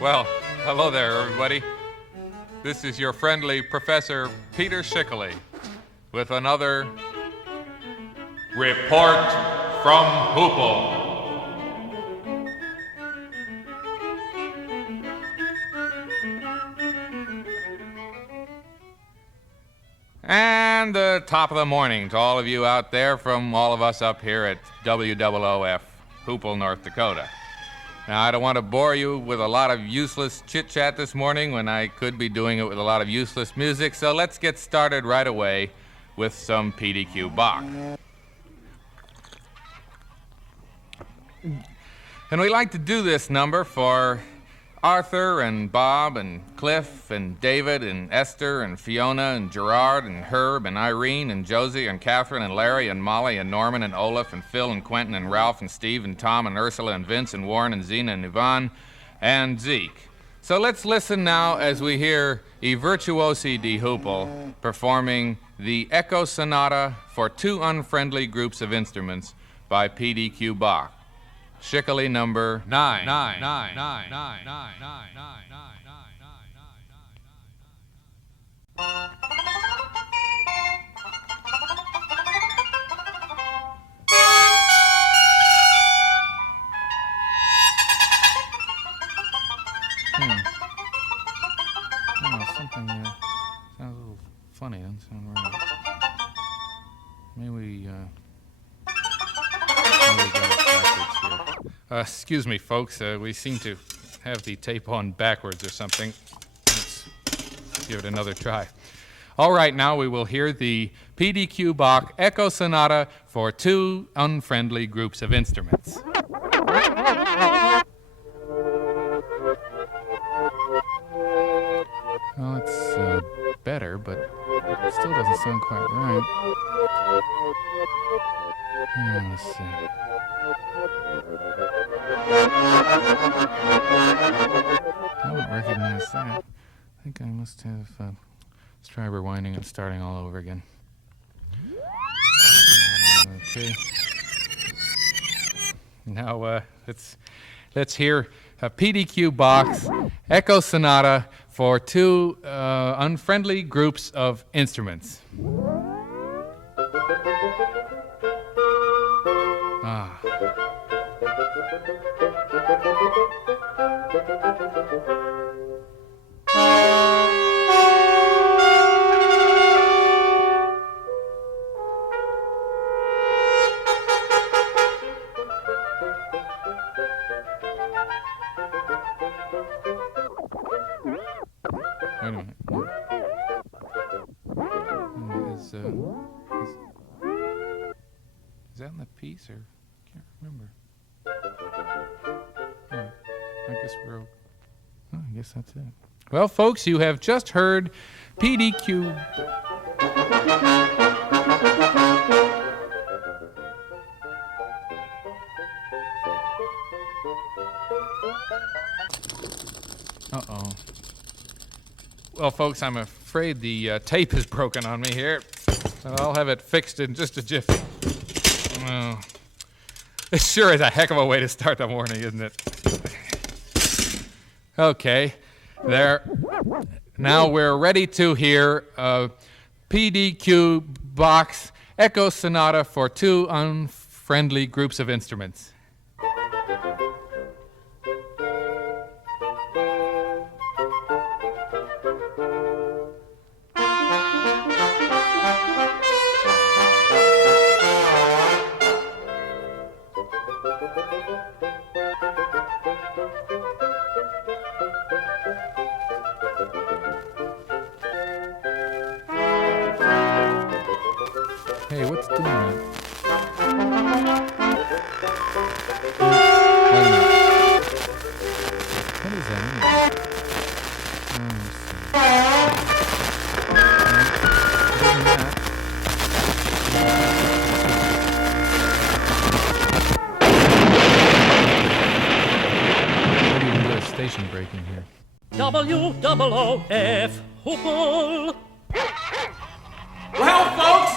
Well, hello there, everybody. This is your friendly Professor Peter Shickley with another Report from Hoople. And the top of the morning to all of you out there from all of us up here at WOOF, Hoople, North Dakota. Now, I don't want to bore you with a lot of useless chit-chat this morning when I could be doing it with a lot of useless music, so let's get started right away with some P.D.Q. Bach. And we like to do this number for Arthur and Bob and Cliff and David and Esther and Fiona and Gerard and Herb and Irene and Josie and Catherine and Larry and Molly and Norman and Olaf and Phil and Quentin and Ralph and Steve and Tom and Ursula and Vince and Warren and Zena and Yvonne and Zeke. So let's listen now as we hear I Virtuosi di Hoople performing the Echo Sonata for Two Unfriendly Groups of Instruments by P.D.Q. Bach. Shickley number 9. Something sounds a little funny. Doesn't sound right. Maybe we got it backwards here. Excuse me, folks. We seem to have the tape on backwards or something. Let's give it another try. All right, now we will hear the P.D.Q. Bach Echo Sonata for Two Unfriendly Groups of Instruments. Well, it's better, but it still doesn't sound quite right. Let's see. I don't recognize that. I think I must have... let's try rewinding and starting all over again. Okay. Now, let's hear P.D.Q. Bach's Echo Sonata for Two Unfriendly Groups of Instruments. Wait a minute. Is that in the piece, or I can't remember? Oh, I guess we're... Oh, I guess that's it. Well, folks, you have just heard P.D.Q. Uh-oh. Well, folks, I'm afraid the tape is broken on me here. So I'll have it fixed in just a jiffy. Oh. It sure is a heck of a way to start the morning, isn't it? Okay, there. Now we're ready to hear P.D.Q. Bach's Echo Sonata for Two Unfriendly Groups of Instruments. Hey, what's doing that? Wait a minute. What is that anyway? Maybe we can do a station break in here. WOOF, Hoople. Well, folks,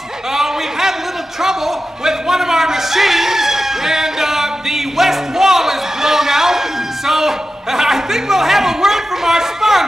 we've had a little trouble with one of our machines, and the west wall is blown out, so I think we'll have a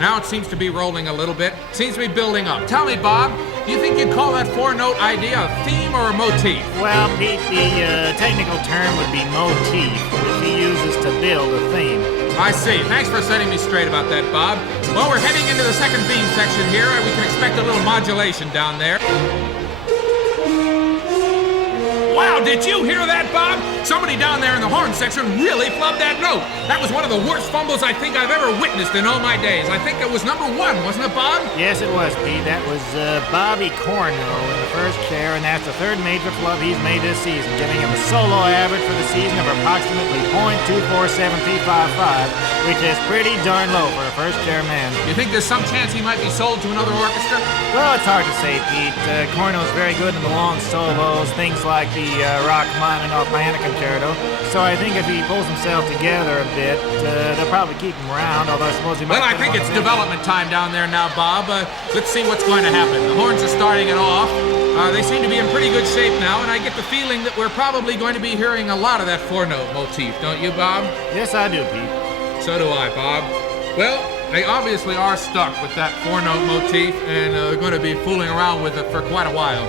Now it seems to be rolling a little bit. Seems to be building up. Tell me, Bob, do you think you'd call that four-note idea a theme or a motif? Well, Pete, the technical term would be motif, which he uses to build a theme. I see. Thanks for setting me straight about that, Bob. Well, we're heading into the second theme section here, and we can expect a little modulation down there. Wow, did you hear that, Bob? Somebody down there in the horn section really flubbed that note. That was one of the worst fumbles I think I've ever witnessed in all my days. I think it was number 1, wasn't it, Bob? Yes, it was, Pete. That was Bobby Corno in the first chair, and that's the third major flub he's made this season, giving him a solo average for the season of approximately .24755, which is pretty darn low for a first chair man. You think there's some chance he might be sold to another orchestra? Well, it's hard to say, Pete. Corno's very good in the long solos, things like the Rachmaninoff Piano Concerto. So I think if he pulls himself together a bit, they'll probably keep him around, although I suppose he might... Well, I think it's development time down there now, Bob. Let's see what's going to happen. The horns are starting it off. They seem to be in pretty good shape now, and I get the feeling that we're probably going to be hearing a lot of that four-note motif, don't you, Bob? Yes, I do, Pete. So do I, Bob. Well, they obviously are stuck with that four-note motif, and they're going to be fooling around with it for quite a while.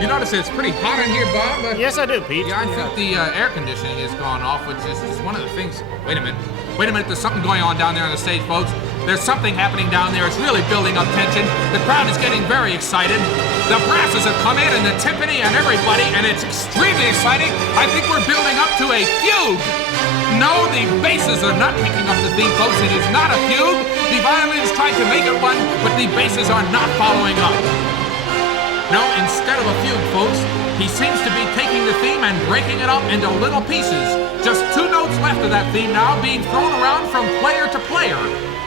You notice it's pretty hot in here, Bob? Yes, I do, Pete. Yeah, I think the air conditioning has gone off, which is one of the things... Wait a minute, there's something going on down there on the stage, folks. There's something happening down there. It's really building up tension. The crowd is getting very excited. The brasses have come in, and the timpani and everybody, and it's extremely exciting. I think we're building up to a fugue. No, the basses are not picking up the theme, folks. It is not a fugue. The violins tried to make it one, but the basses are not following up. No, instead of a fugue, folks, he seems to be taking the theme and breaking it up into little pieces. Just 2 notes left of that theme now being thrown around from player to player.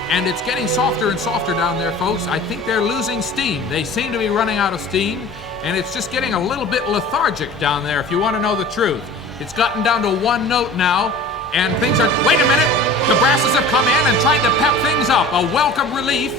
And it's getting softer and softer down there, folks. I think they're losing steam. They seem to be running out of steam, and it's just getting a little bit lethargic down there, if you want to know the truth. It's gotten down to 1 note now, and things are... Wait a minute! The brasses have come in and tried to pep things up. A welcome relief.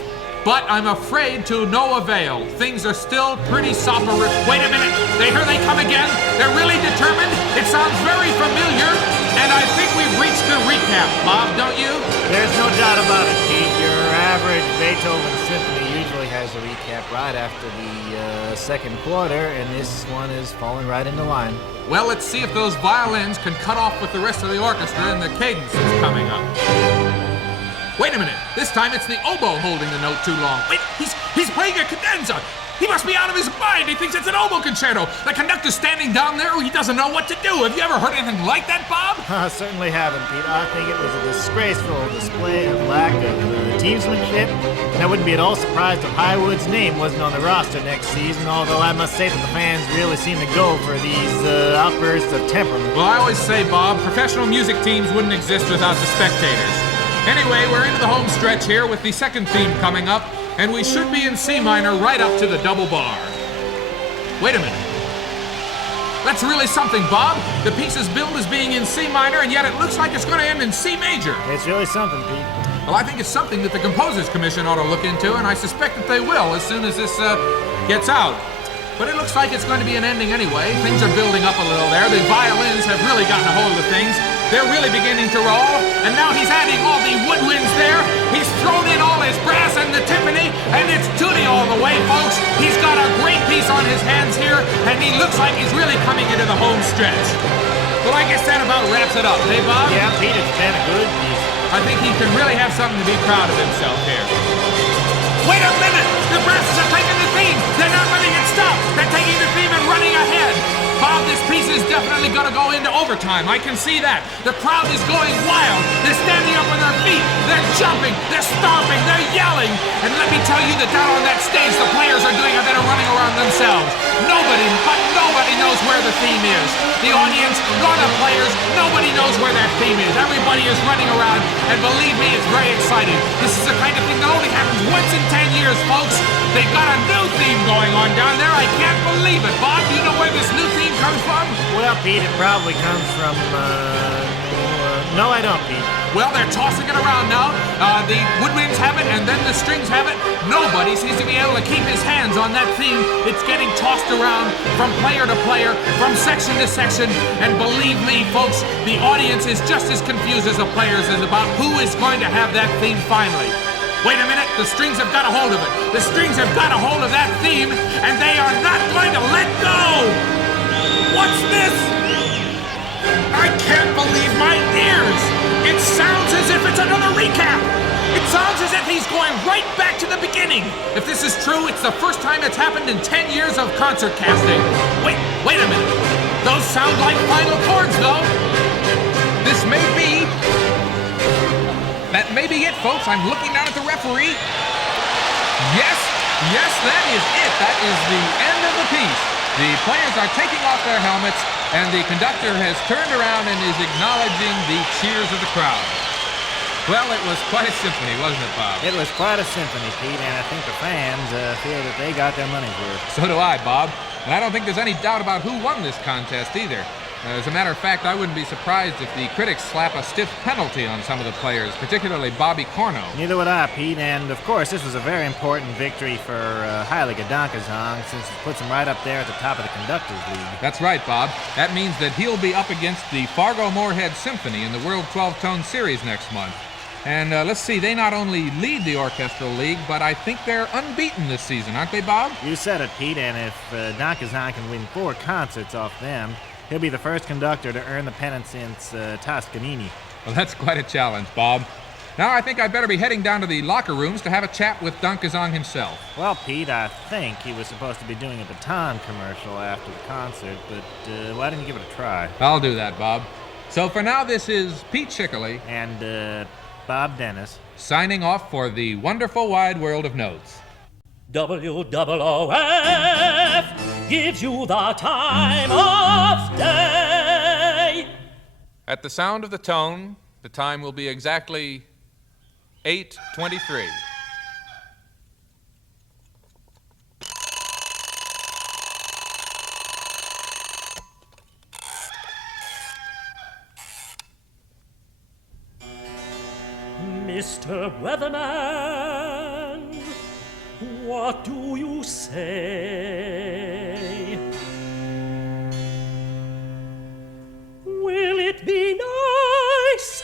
But I'm afraid to no avail. Things are still pretty soporific. Wait a minute, they come again. They're really determined. It sounds very familiar, and I think we've reached the recap, Bob, don't you? There's no doubt about it, Pete. Your average Beethoven symphony usually has a recap right after the second quarter, and this one is falling right into line. Well, let's see if those violins can cut off with the rest of the orchestra and the cadence is coming up. Wait a minute, this time it's the oboe holding the note too long. Wait, he's playing a cadenza. He must be out of his mind. He thinks it's an oboe concerto. The conductor's standing down there. He doesn't know what to do. Have you ever heard anything like that, Bob? I certainly haven't, Pete. I think it was a disgraceful display of lack of teamsmanship. And I wouldn't be at all surprised if Highwood's name wasn't on the roster next season, although I must say that the fans really seem to go for these outbursts of temperament. Well, I always say, Bob, professional music teams wouldn't exist without the spectators. Anyway, we're into the home stretch here with the second theme coming up, and we should be in C minor right up to the double bar. Wait a minute. That's really something, Bob. The piece's build is being in C minor, and yet it looks like it's going to end in C major. It's really something, Pete. Well, I think it's something that the Composers Commission ought to look into, and I suspect that they will as soon as this gets out. But it looks like it's going to be an ending anyway. Things are building up a little there. The violins have really gotten a hold of things. They're really beginning to roll, and now he's adding all the woodwinds there. He's thrown in all his brass and the timpani, and it's tutti all the way, folks. He's got a great piece on his hands here, and he looks like he's really coming into the home stretch. Well, I guess that about wraps it up, hey, Bob? Yeah, Pete, it's been a good piece. I think he can really have something to be proud of himself here. Wait a minute! The brasses are taking the theme! They're not letting it stop! They're taking the theme and running ahead! Bob, this piece is definitely going to go into overtime. I can see that. The crowd is going wild. They're standing up on their feet. They're jumping. They're stomping. They're yelling. And let me tell you that down on that stage, the players are doing a bit of running around themselves. Nobody knows where the theme is. The audience, nor the players, nobody knows where that theme is. Everybody is running around, and believe me, it's very exciting. This is the kind of thing that only happens once in 10 years, folks. They've got a new theme going on down there. I can't believe it. Bob, do you know where this new theme comes from? Well, Pete, it probably comes from, no, I don't, Pete. Well, they're tossing it around now. The woodwinds have it, and then the strings have it. Nobody seems to be able to keep his hands on that theme. It's getting tossed around from player to player, from section to section. And believe me, folks, the audience is just as confused as the players is about who is going to have that theme finally. Wait a minute, the strings have got a hold of it. The strings have got a hold of that theme, and they are not going to let go. What's this? I can't believe my ears. It sounds as if it's another recap. It sounds as if he's going right back to the beginning. If this is true, it's the first time it's happened in 10 years of concert casting. Wait a minute. Those sound like final chords, though. This may be... That may be it, folks. I'm looking down at the referee. Yes, that is it. That is the end of the piece. The players are taking off their helmets, and the conductor has turned around and is acknowledging the cheers of the crowd. Well, it was quite a symphony, wasn't it, Bob? It was quite a symphony, Pete, and I think the fans feel that they got their money's worth. So do I, Bob. And I don't think there's any doubt about who won this contest either. As a matter of fact, I wouldn't be surprised if the critics slap a stiff penalty on some of the players, particularly Bobby Corno. Neither would I, Pete, and of course this was a very important victory for Heilige Dankesang, since it puts him right up there at the top of the Conductors League. That's right, Bob. That means that he'll be up against the Fargo-Moorhead Symphony in the World 12-Tone Series next month. And let's see, they not only lead the Orchestral League, but I think they're unbeaten this season, aren't they, Bob? You said it, Pete, and if Dankesang can win 4 concerts off them, he'll be the first conductor to earn the pennant since Toscanini. Well, that's quite a challenge, Bob. Now I think I'd better be heading down to the locker rooms to have a chat with Dankesang himself. Well, Pete, I think he was supposed to be doing a baton commercial after the concert, but why didn't you give it a try? I'll do that, Bob. So for now, this is Pete Schickerly And Bob Dennis signing off for the wonderful wide world of notes. WOOF gives you the time of day. At the sound of the tone, the time will be exactly 8:23. Mr. Weatherman, what do you say? Will it be nice,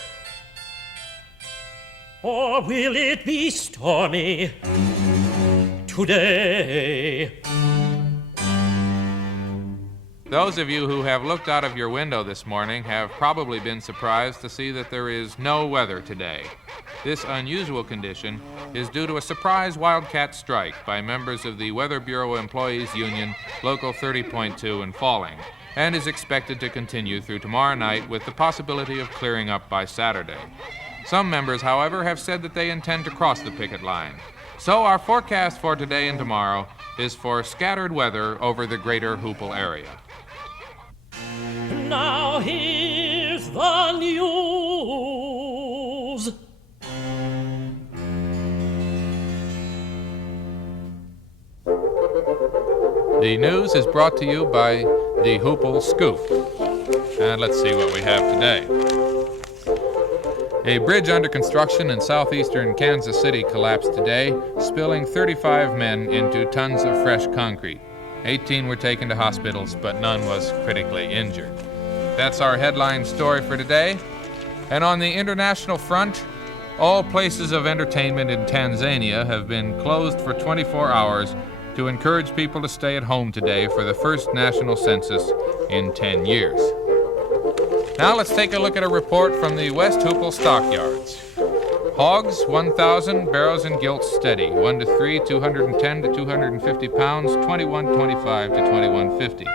or will it be stormy today? Those of you who have looked out of your window this morning have probably been surprised to see that there is no weather today. This unusual condition is due to a surprise wildcat strike by members of the Weather Bureau Employees Union, Local 30.2 in Falling, and is expected to continue through tomorrow night with the possibility of clearing up by Saturday. Some members, however, have said that they intend to cross the picket line. So our forecast for today and tomorrow is for scattered weather over the greater Hoople area. Now here's the news. The news is brought to you by the Hoople Scoop. And let's see what we have today. A bridge under construction in southeastern Kansas City collapsed today, spilling 35 men into tons of fresh concrete. 18 were taken to hospitals, but none was critically injured. That's our headline story for today. And on the international front, all places of entertainment in Tanzania have been closed for 24 hours to encourage people to stay at home today for the first national census in 10 years. Now let's take a look at a report from the West Hoople stockyards. Hogs, 1,000, barrows and gilts steady, 1 to 3, 210 to 250 pounds, 21.25 to 21.50.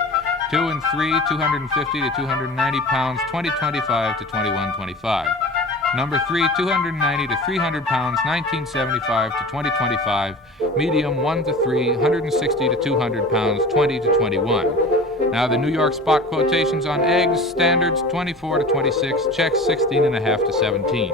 2 and 3, 250 to 290 pounds, 20.25 to 21.25. Number 3, 290 to 300 pounds, 19.75 to 20.25. Medium 1 to 3, 160 to 200 pounds, 20 to 21. Now the New York spot quotations on eggs: standards 24 to 26, checks 16.5 to 17.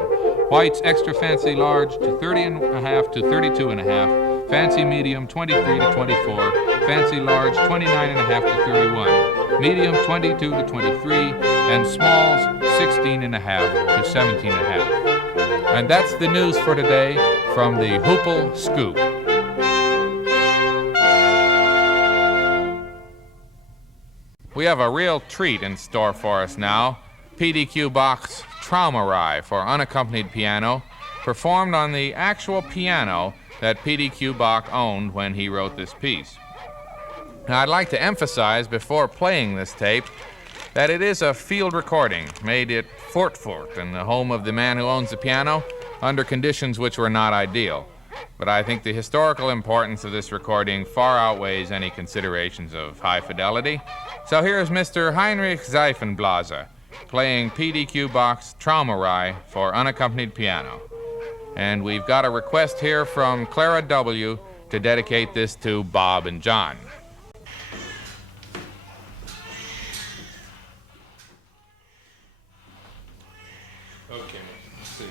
Whites extra fancy large to 30.5 to 32.5. Fancy medium 23 to 24. Fancy large 29.5 to 31. Medium 22 to 23. And smalls 16.5 to 17.5. And that's the news for today from the Hoople Scoop. We have a real treat in store for us now. P.D.Q. Bach's Traumerei for unaccompanied piano, performed on the actual piano that P.D.Q. Bach owned when he wrote this piece. Now, I'd like to emphasize before playing this tape that it is a field recording made at Fort in the home of the man who owns the piano, under conditions which were not ideal. But I think the historical importance of this recording far outweighs any considerations of high fidelity. So here is Mr. Heinrich Seifenblaser playing P.D.Q. Bach's Traumerei for unaccompanied piano. And we've got a request here from Clara W. to dedicate this to Bob and John. Okay, let's see.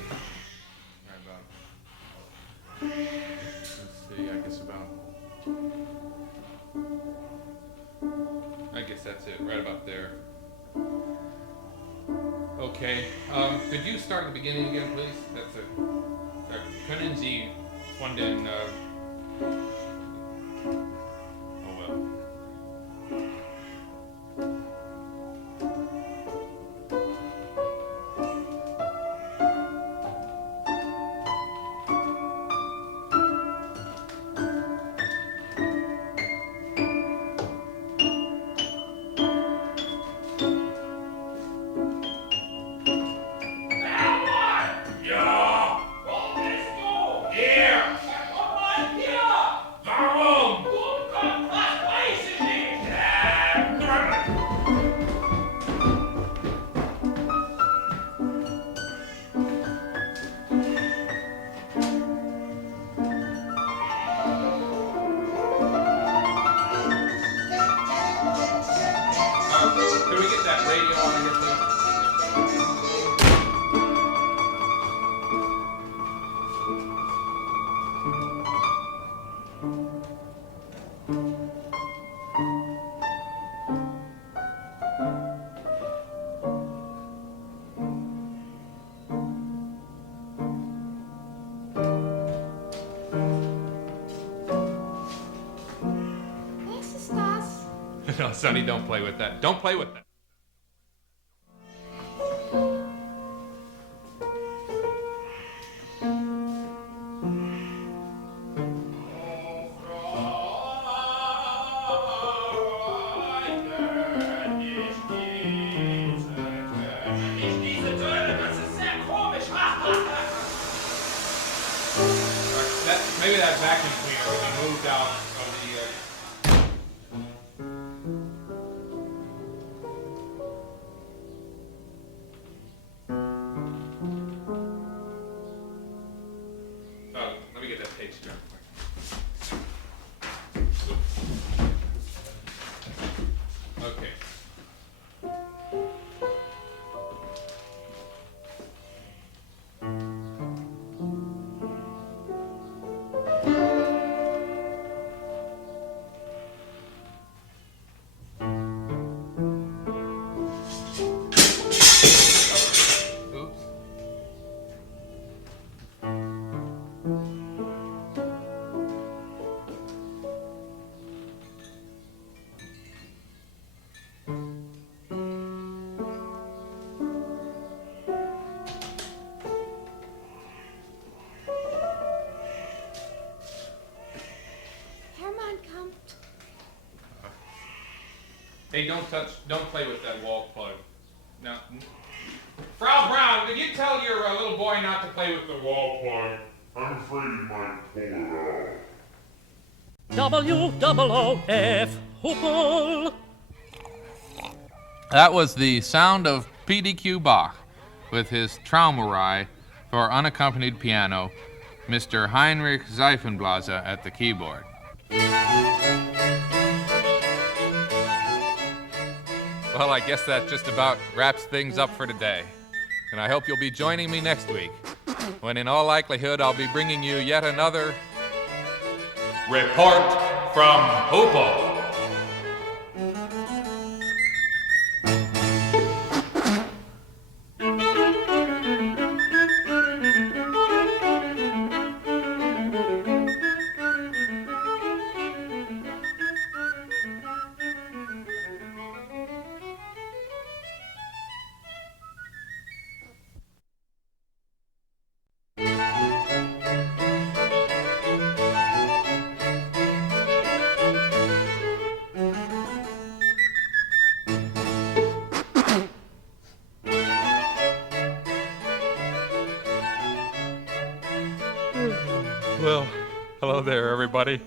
I guess that's it, right about there. Okay, could you start at the beginning again, please? That's it. Können Sie von den, oh well. Can we get that radio on here, please? No, Sonny, don't play with that. Don't play with that. Maybe that vacuum cleaner will be moved out of the... Oh, let me get that tape straight. Okay. Hey, don't play with that wall plug. No. Frau Brown, did you tell your little boy not to play with the wall plug? I'm afraid he might pull it out. W-O-O-F, Hoople. That was the sound of P.D.Q. Bach with his Traumerei for unaccompanied piano, Mr. Heinrich Seifenblaser at the keyboard. Well, I guess that just about wraps things up for today. And I hope you'll be joining me next week, when in all likelihood I'll be bringing you yet another Report from Hoople. Hello there, everybody.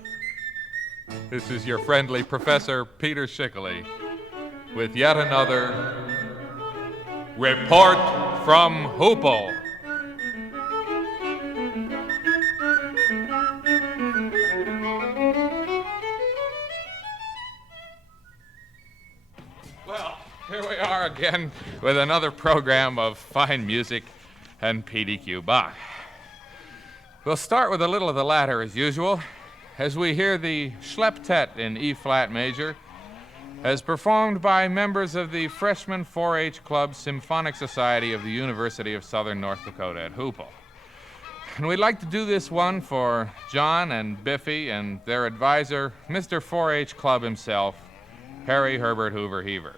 This is your friendly Professor Peter Schickley with yet another report from Hoople. Well, here we are again with another program of fine music and P.D.Q. Bach. We'll start with a little of the latter as usual, as we hear the Schlepptet in E-flat major, as performed by members of the Freshman 4-H Club Symphonic Society of the University of Southern North Dakota at Hoople. And we'd like to do this one for John and Biffy and their advisor, Mr. 4-H Club himself, Harry Herbert Hoover Heaver.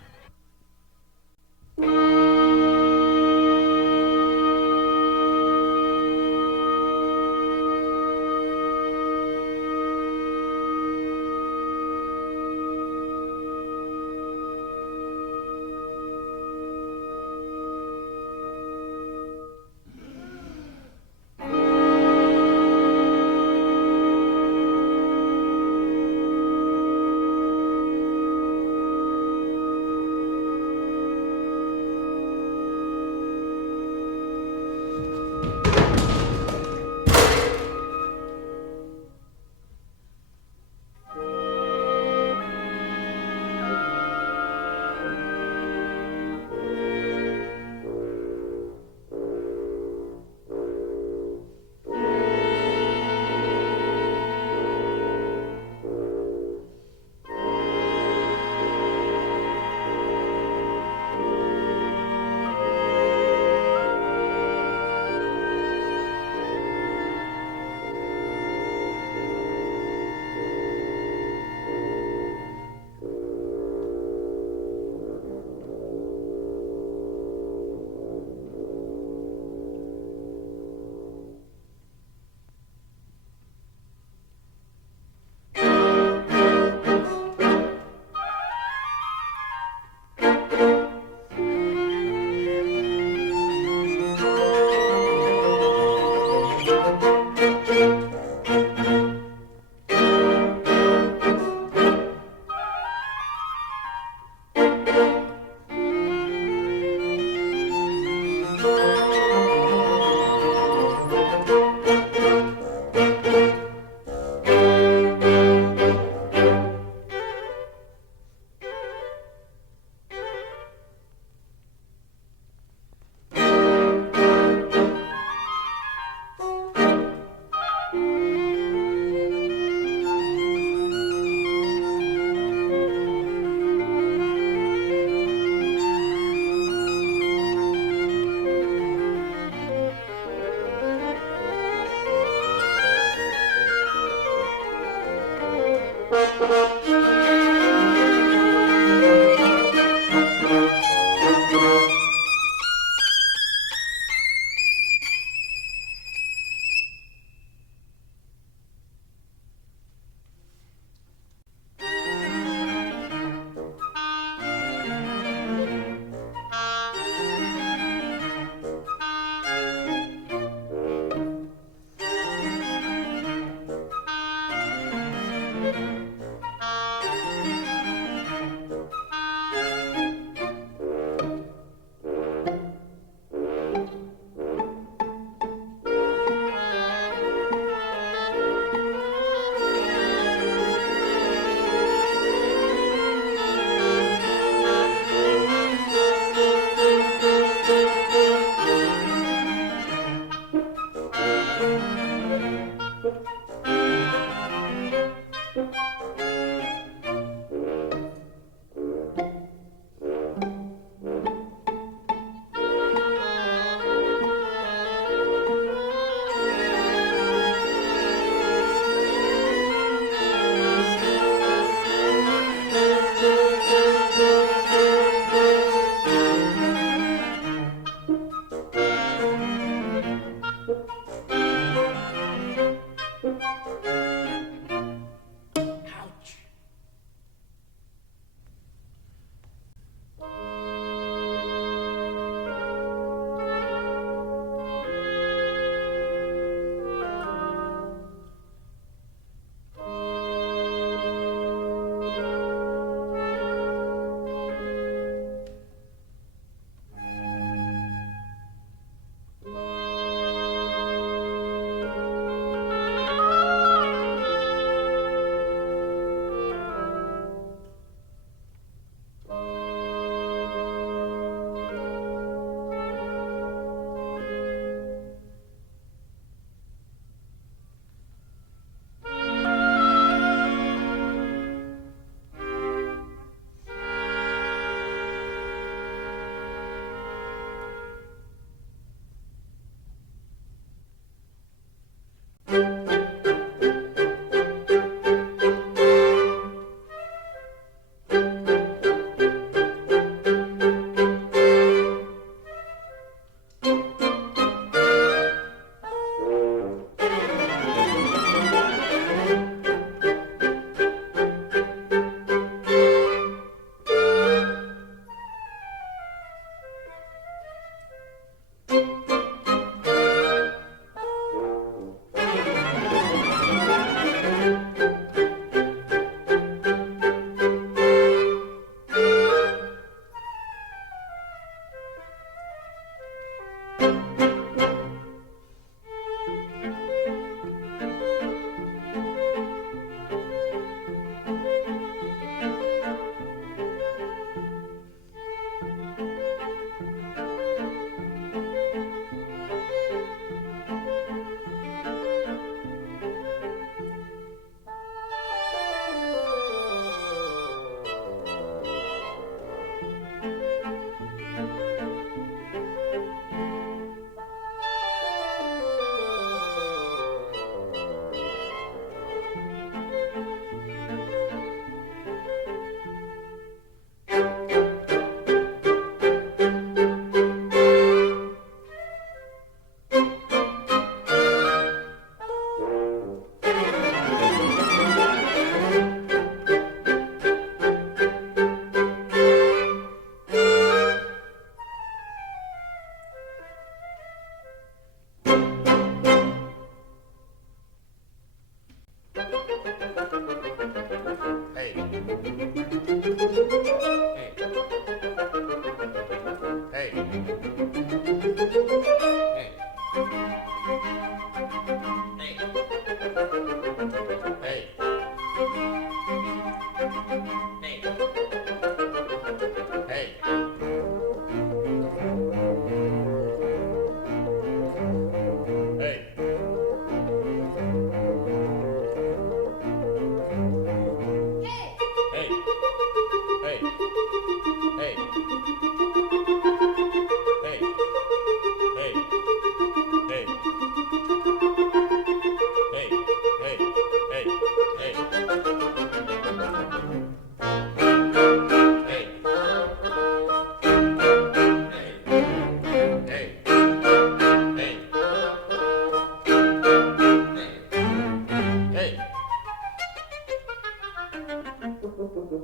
Hey.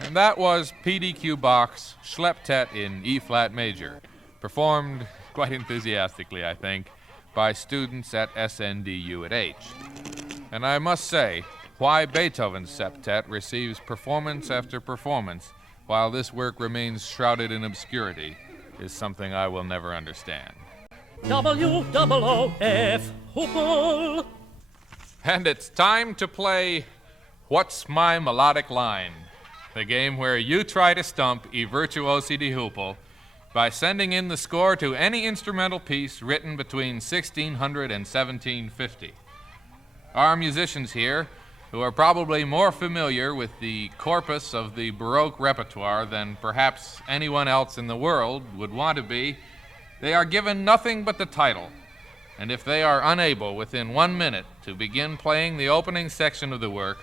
And that was P.D.Q. Bach's Schlepptet in E-flat major, performed quite enthusiastically, I think, by students at SNDU at H. And I must say, why Beethoven's septet receives performance after performance while this work remains shrouded in obscurity is something I will never understand. W-O-O-F, Hoople. And it's time to play What's My Melodic Line? The game where you try to stump I Virtuosi di Hoople by sending in the score to any instrumental piece written between 1600 and 1750. Our musicians here, who are probably more familiar with the corpus of the Baroque repertoire than perhaps anyone else in the world would want to be, they are given nothing but the title. And if they are unable within 1 minute to begin playing the opening section of the work,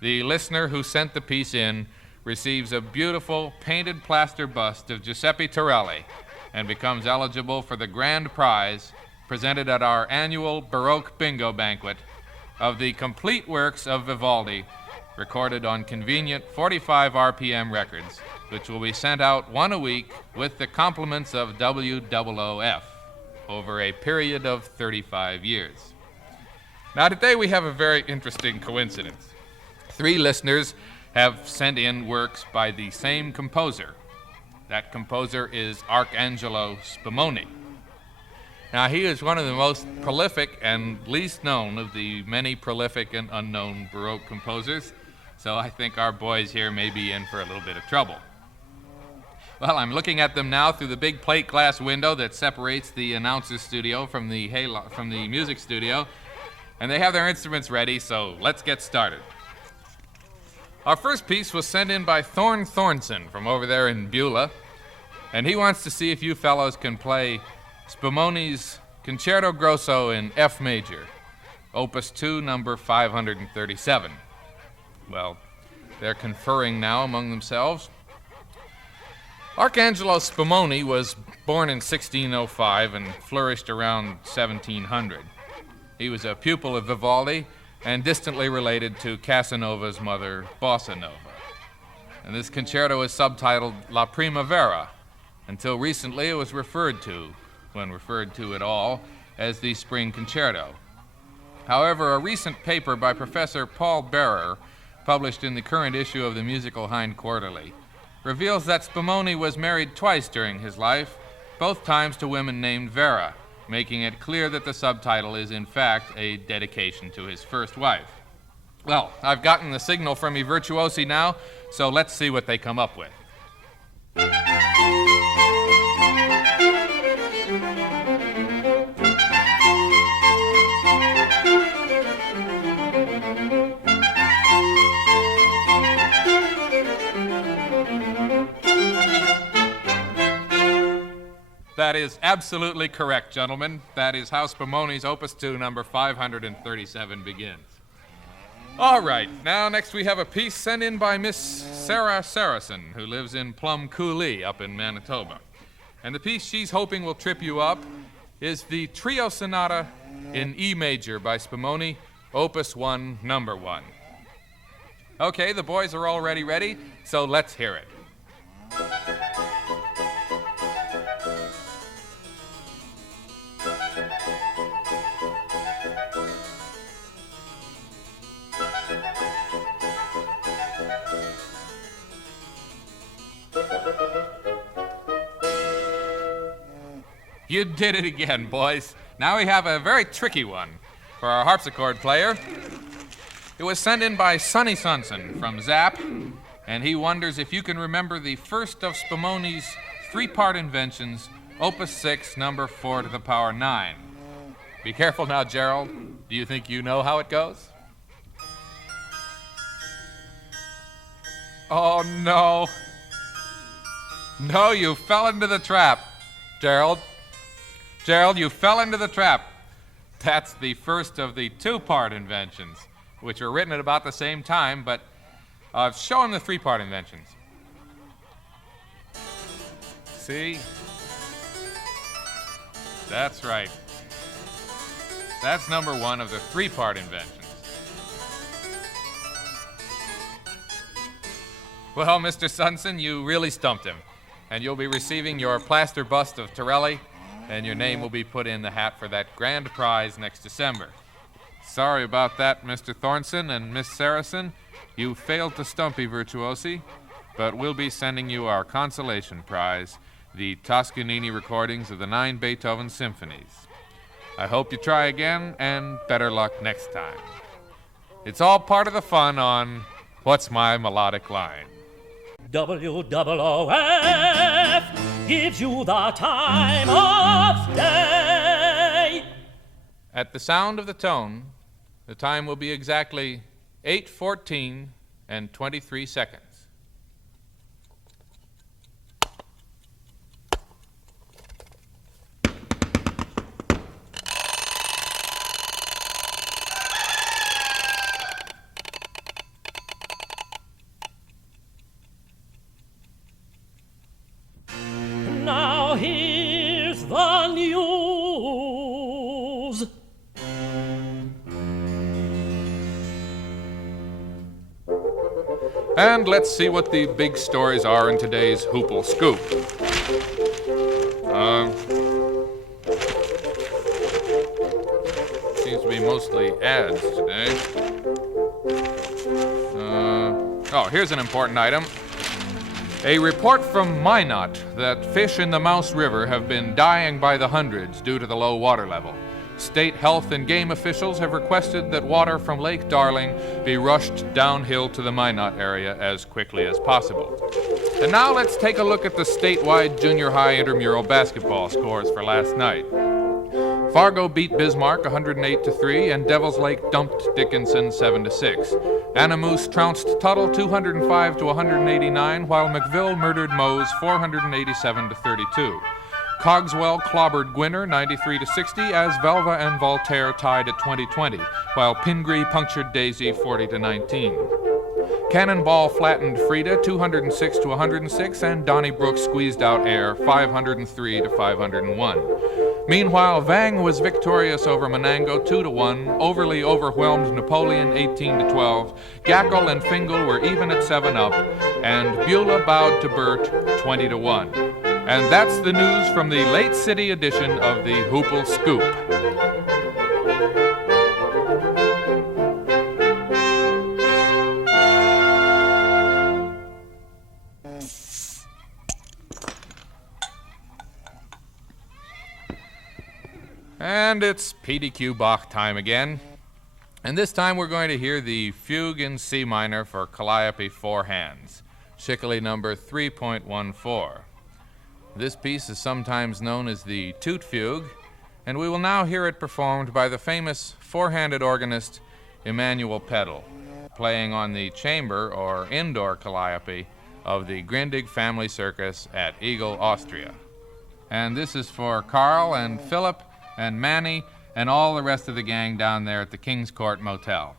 the listener who sent the piece in receives a beautiful painted plaster bust of Giuseppe Torelli and becomes eligible for the grand prize presented at our annual Baroque Bingo Banquet of the complete works of Vivaldi, recorded on convenient 45 RPM records, which will be sent out one a week with the compliments of WOOF over a period of 35 years. Now, today we have a very interesting coincidence. 3 listeners have sent in works by the same composer. That composer is Arcangelo Spumoni. Now, he is one of the most prolific and least known of the many prolific and unknown Baroque composers, so I think our boys here may be in for a little bit of trouble. Well, I'm looking at them now through the big plate glass window that separates the announcer's studio from the music studio, and they have their instruments ready, so let's get started. Our first piece was sent in by Thorn Thornson from over there in Beulah, and he wants to see if you fellows can play Spumoni's Concerto Grosso in F major, Opus 2, number 537. Well, they're conferring now among themselves. Arcangelo Spumoni was born in 1605 and flourished around 1700. He was a pupil of Vivaldi and distantly related to Casanova's mother, Bossa Nova. And this concerto is subtitled La Primavera. Until recently, it was referred to, when referred to at all, as the Spring Concerto. However, a recent paper by Professor Paul Bearer, published in the current issue of the Musical Hind Quarterly, reveals that Spumoni was married twice during his life, both times to women named Vera, making it clear that the subtitle is in fact a dedication to his first wife. Well, I've gotten the signal from I Virtuosi now, so let's see what they come up with. That is absolutely correct, gentlemen. That is how Spumoni's Opus 2, number 537 begins. All right, now next we have a piece sent in by Miss Sarah Saracen, who lives in Plum Coulee up in Manitoba. And the piece she's hoping will trip you up is the Trio Sonata in E major by Spumoni, Opus 1, number 1. Okay, the boys are already ready, so let's hear it. You did it again, boys. Now we have a very tricky one for our harpsichord player. It was sent in by Sonny Sunson from Zap, and he wonders if you can remember the first of Spumoni's 3-part inventions, Opus 6, number 4 to the power 9. Be careful now, Gerald. Do you think you know how it goes? Oh, no. No, you fell into the trap, Gerald. Gerald, you fell into the trap. That's the first of the 2-part inventions, which were written at about the same time, but show him the 3-part inventions. see. That's right. That's number one of the three-part inventions. Well, Mr. Sunson, you really stumped him. And you'll be receiving your plaster bust of Torelli, and your name will be put in the hat for that grand prize next December. Sorry about that, Mr. Thornton and Miss Saracen. You failed to stump virtuosi, but we'll be sending you our consolation prize, the Toscanini recordings of the 9 Beethoven symphonies. I hope you try again, and better luck next time. It's all part of the fun on What's My Melodic Line? WOOF gives you the time of day. At the sound of the tone, the time will be exactly 8:14 and 23 seconds. Now here's the news. And let's see what the big stories are in today's Hoople Scoop. Seems to be mostly ads today. Here's an important item. A report from Minot that fish in the Mouse River have been dying by the hundreds due to the low water level. State health and game officials have requested that water from Lake Darling be rushed downhill to the Minot area as quickly as possible. And now let's take a look at the statewide junior high intramural basketball scores for last night. Fargo beat Bismarck 108-3, and Devils Lake dumped Dickinson 7-6. Anamoose trounced Tuttle 205-189, while McVille murdered Mose 487-32. Cogswell clobbered Gwinner 93-60, as Velva and Voltaire tied at 20-20, while Pingree punctured Daisy 40-19. Cannonball flattened Frida 206-106, and Donnybrook squeezed out Air 503-501. Meanwhile, Vang was victorious over Menango 2-1, Overly overwhelmed Napoleon 18-12, Gackle and Fingal were even at 7-up, and Beulah bowed to Burt 20-1. And that's the news from the late city edition of the Hoople Scoop. And it's P.D.Q. Bach time again. And this time we're going to hear the Fugue in C minor for Calliope 4 hands, Schickele number 3.14. This piece is sometimes known as the Toot Fugue, and we will now hear it performed by the famous four-handed organist Emanuel Pedal, playing on the chamber or indoor Calliope of the Grindig Family Circus at Eagle, Austria. And this is for Carl and Philip and Manny and all the rest of the gang down there at the King's Court Motel.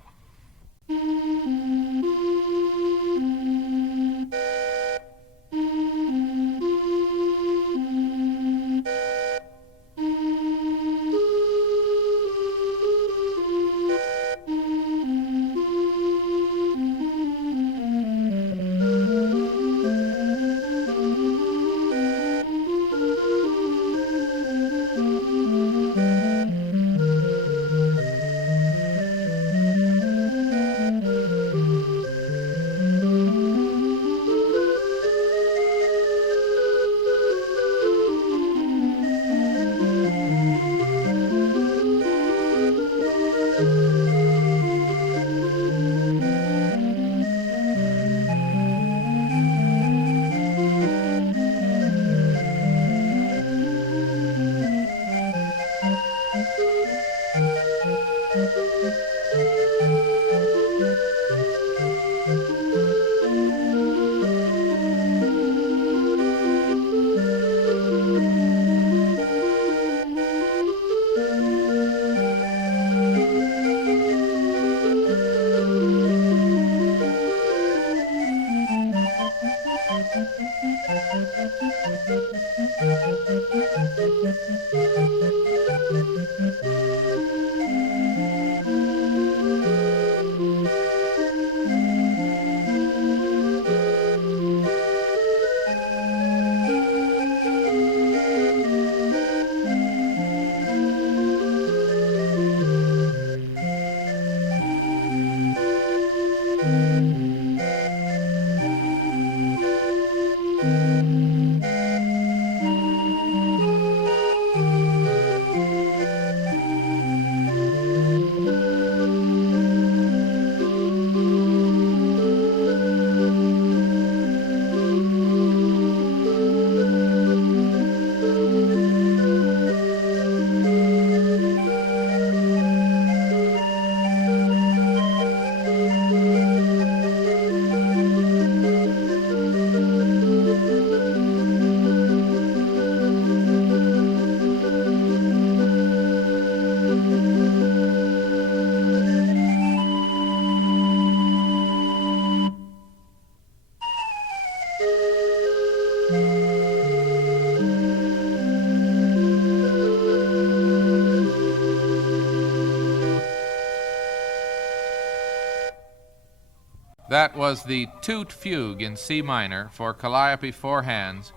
That was the Toot Fugue in C minor for Calliope Four Hands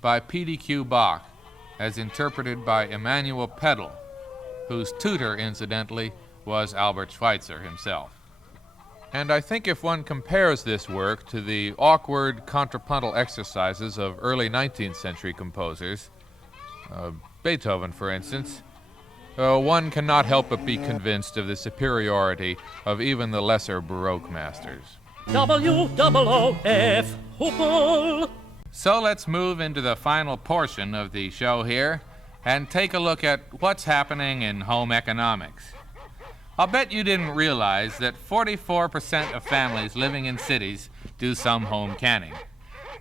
by P.D.Q. Bach, as interpreted by Emanuel Pedal, whose tutor, incidentally, was Albert Schweitzer himself. And I think if one compares this work to the awkward contrapuntal exercises of early 19th century composers, Beethoven, for instance, one cannot help but be convinced of the superiority of even the lesser Baroque masters. W-O-O-F, Hoople. So let's move into the final portion of the show here and take a look at what's happening in home economics. I'll bet you didn't realize that 44% of families living in cities do some home canning.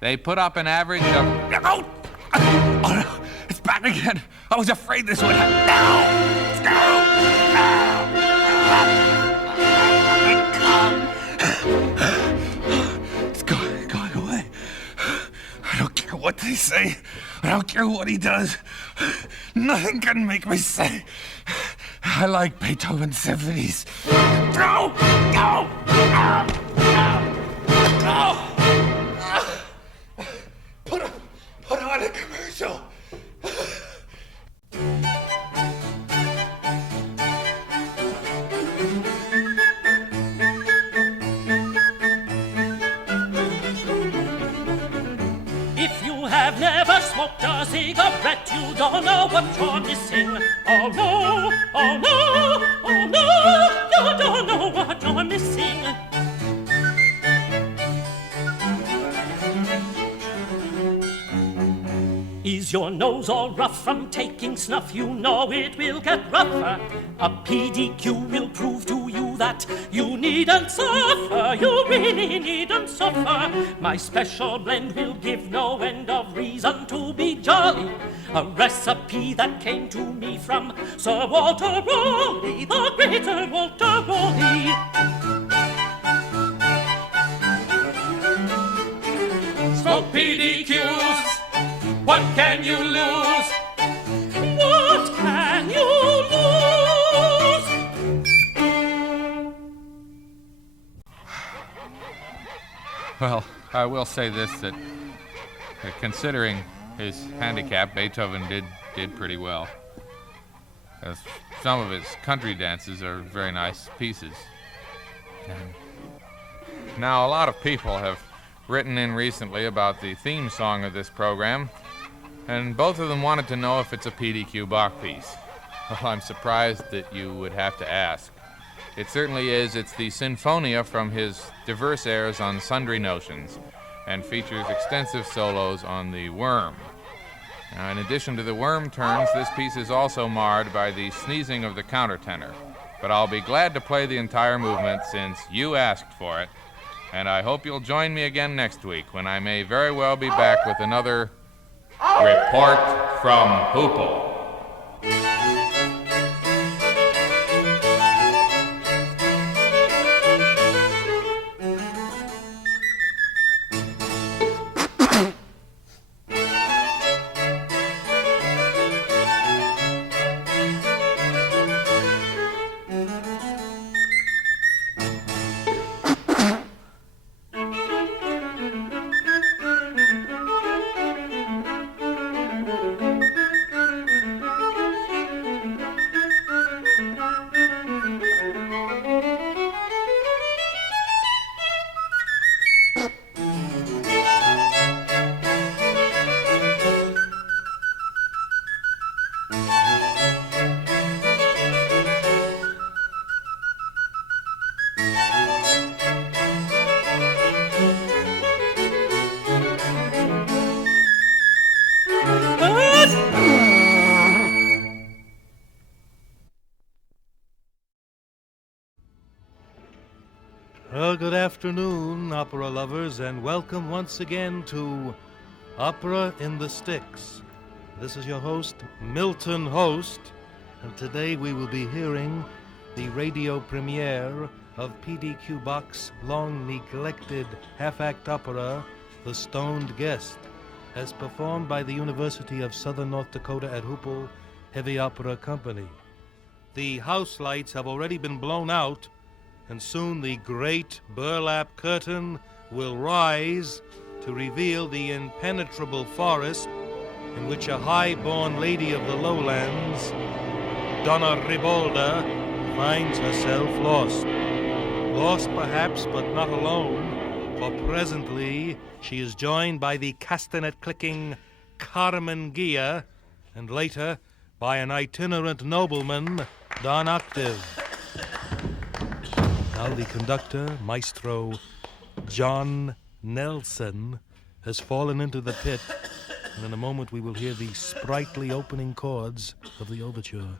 They put up an average of... Oh, no, it's back again. I was afraid this would happen. It's going away. I don't care what they say. I don't care what he does. Nothing can make me say I like Beethoven's symphonies. No! No! No! No! Put on a commercial. If you have never smoked a cigarette, you don't know what you're missing. Oh no, oh no, oh no, you don't know what you're missing. Is your nose all rough from taking snuff? You know it will get rougher. A P.D.Q. will prove to you that you needn't suffer. You really needn't suffer. My special blend will give no end of reason to be jolly. A recipe that came to me from Sir Walter Raleigh, the great Sir Walter Raleigh. Smoke P.D.Qs. What can you lose? What can you lose? Well, I will say this, that considering his handicap, Beethoven did pretty well. As some of his country dances are very nice pieces. And now, a lot of people have written in recently about the theme song of this program, and both of them wanted to know if it's a P.D.Q. Bach piece. Well, I'm surprised that you would have to ask. It certainly is. It's the Sinfonia from his diverse airs on sundry notions, and features extensive solos on the worm. Now, in addition to the worm turns, this piece is also marred by the sneezing of the countertenor. But I'll be glad to play the entire movement since you asked for it, and I hope you'll join me again next week when I may very well be back with another Report from Hoople. Well, good afternoon, opera lovers, and welcome once again to Opera in the Sticks. This is your host, Milton Host, and today we will be hearing the radio premiere of P.D.Q. Bach's long-neglected half-act opera, The Stoned Guest, as performed by the University of Southern North Dakota at Hoople Heavy Opera Company. The house lights have already been blown out, and soon the great burlap curtain will rise to reveal the impenetrable forest in which a high-born lady of the lowlands, Donna Ribolda, finds herself lost. Lost perhaps, but not alone, for presently she is joined by the castanet-clicking Carmen Gia, and later by an itinerant nobleman, Don Octave. Now the conductor, Maestro John Nelson, has fallen into the pit, and in a moment we will hear the sprightly opening chords of the overture.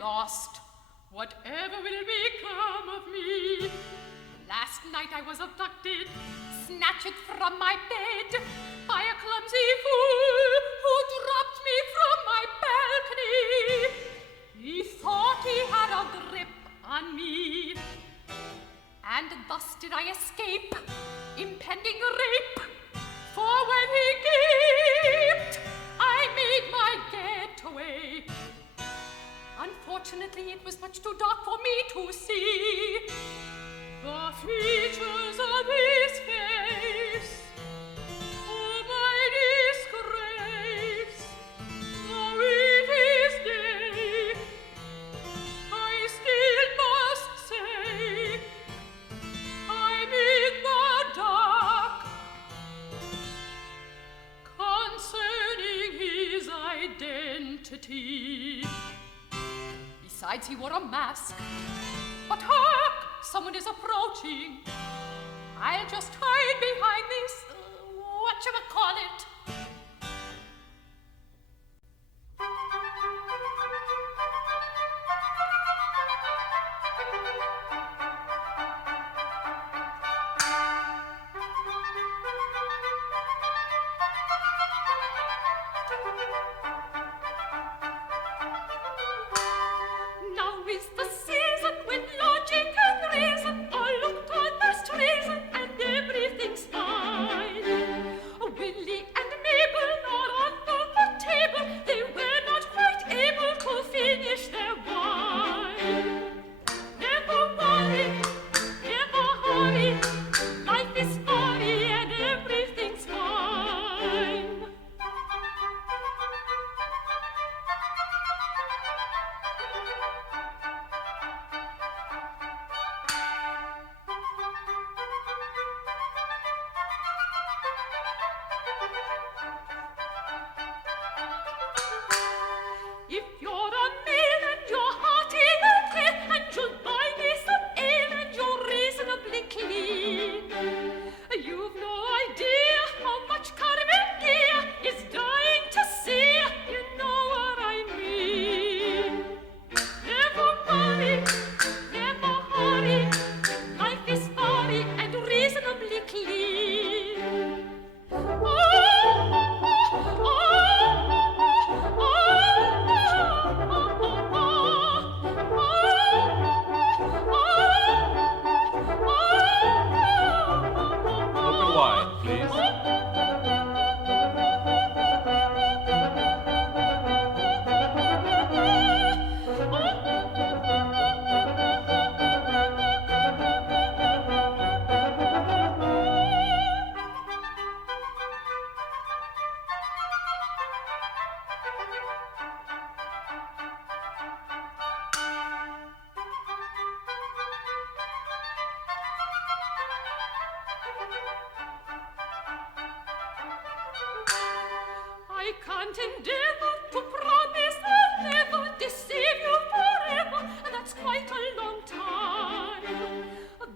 Lost. Whatever will become of me? Last night I was abducted, snatched from my bed by a clumsy fool who dropped me from my balcony. He thought he had a grip on me, and thus did I escape impending rape. For when he gaped, I made my getaway. Unfortunately, it was much too dark for me to see the features of his face. Oh, my disgrace, though it is day, I still must say I'm in the dark concerning his identity. Besides, he wore a mask. But hark! Someone is approaching. I'll just hide behind this, whatchamacallit. Now is the season when logic and reason are looked on as treason, and everything's fine. Willie and Mabel are under the table. They were not quite able to finish their wine. Never worry, never hurry. Life is funny and everything's fine. If you're a male and you're hearty and clear, and you'll buy me some ale and you're reasonably clean, you've no idea how much Carmen Gia is dying to see. You know what I mean. Never worry, never hurry. Life is funny and reasonably clean. Open wide, please. I can't endeavor to promise I'll never deceive you forever. That's quite a long time.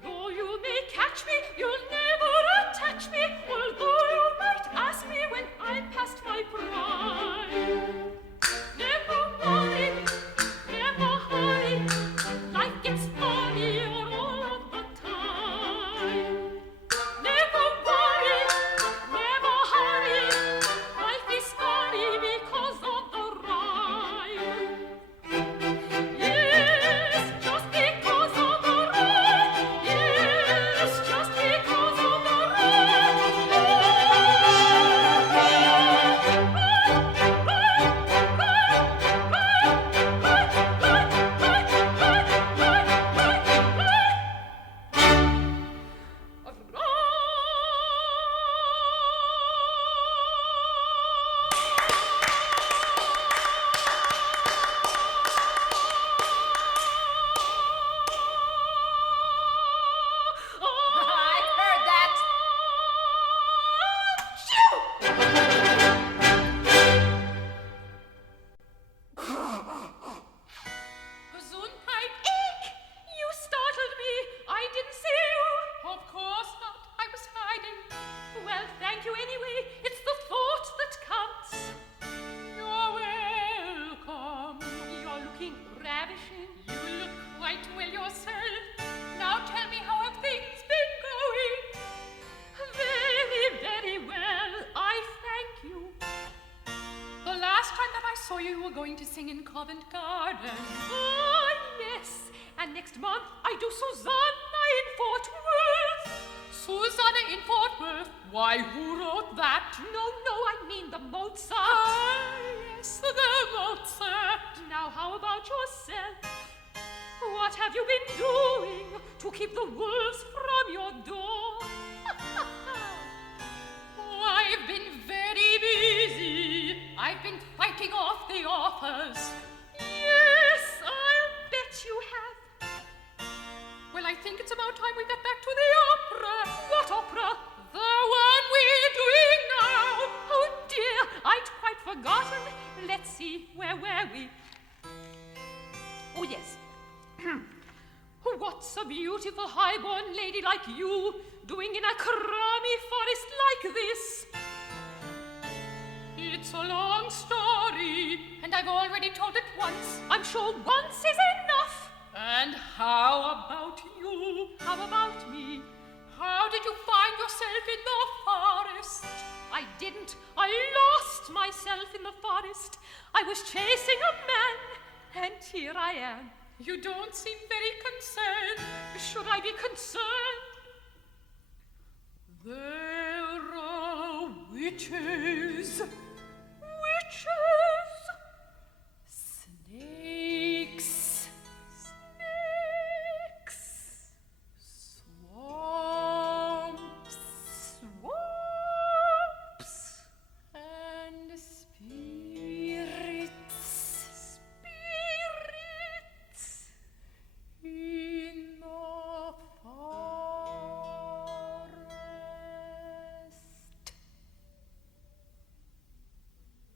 Though you may catch me, you'll never attach me. Although you might ask me when I'm past my prime. Never worry, never hurry. Life gets funnier all of the time. Never worry, never hurry. Life is funny because dashing. You look quite well yourself. Now tell me, how have things been going? Very, very well, I thank you. The last time that I saw you, you were going to sing in Covent Garden. Ah, yes. And next month, I do Susanna in Fort Worth. Susanna in Fort Worth? Why, who wrote that? No, I mean the Mozart. Ah, yes, the Mozart. Now, how about yourself? What have you been doing to keep the wolves from your door? Oh, I've been very busy. I've been fighting off the offers. Yes, I'll bet you have. Well, I think it's about time we get back to the opera. What opera? The one we're doing now. Oh, dear, I'd quite forgotten. Let's see, where were we? Oh, yes. What's a beautiful high-born lady like you doing in a crummy forest like this? It's a long story, and I've already told it once. I'm sure once is enough. And how about you? How about me? How did you find yourself in the forest? I didn't. I lost myself in the forest. I was chasing a man, and here I am. You don't seem very concerned. Should I be concerned? There are witches. Witches! Snakes. Snakes. Swamps. Swamps. And spirits. Spirits. In the forest.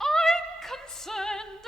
I'm concerned.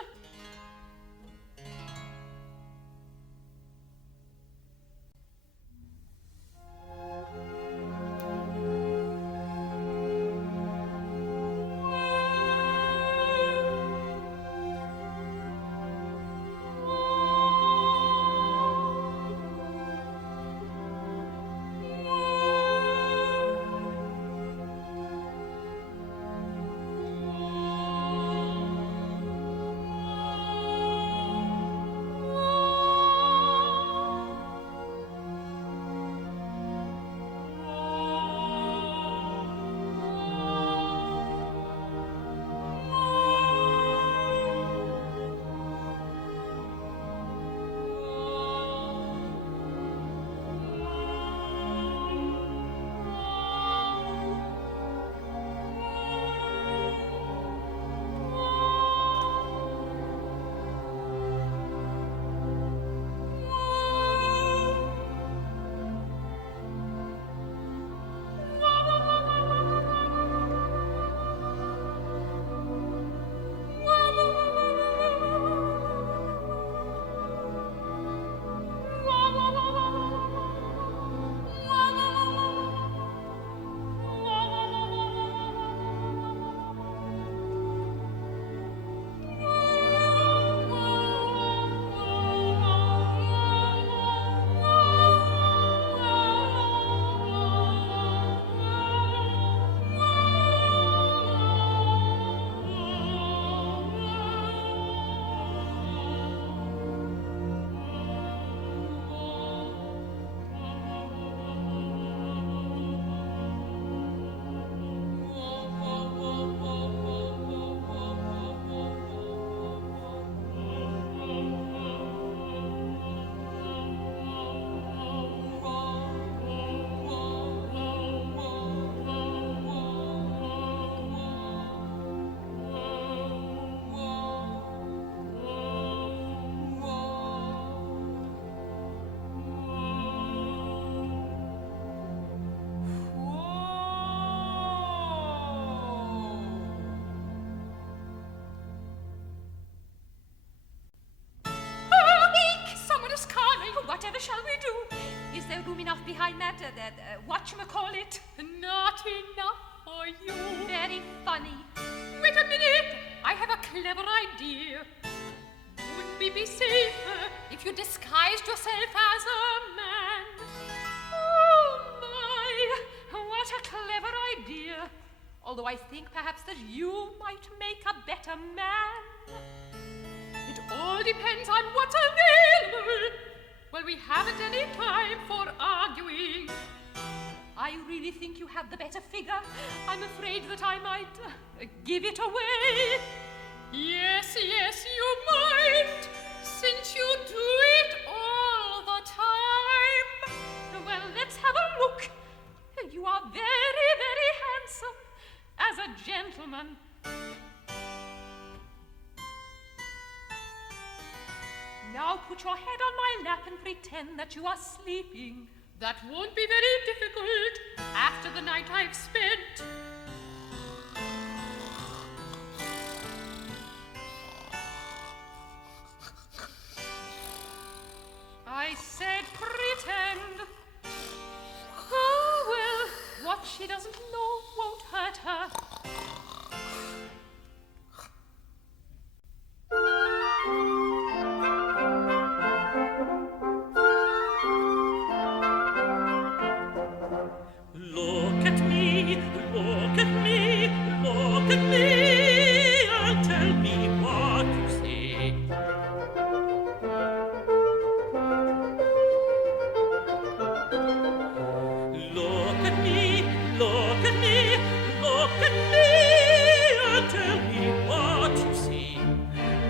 Whatever shall we do? Is there room enough behind that, whatchamacallit? Not enough for you. Very funny. Wait a minute. I have a clever idea. Wouldn't we be safer if if you disguised yourself as a man. Oh my, what a clever idea. Although I think perhaps that you might make a better man. It all depends on what's available. Well, we haven't any time for arguing. I really think you have the better figure. I'm afraid that I might give it away. Yes, you might, since you do it all the time. Well, let's have a look. You are very, very handsome as a gentleman. Now put your head on my lap and pretend that you are sleeping. That won't be very difficult after the night I've spent. I said pretend. Oh, well, what she doesn't know won't hurt her. Look at me, look at me, look at me, and tell me what you see. Look at me, look at me, look at me, and tell me what you see.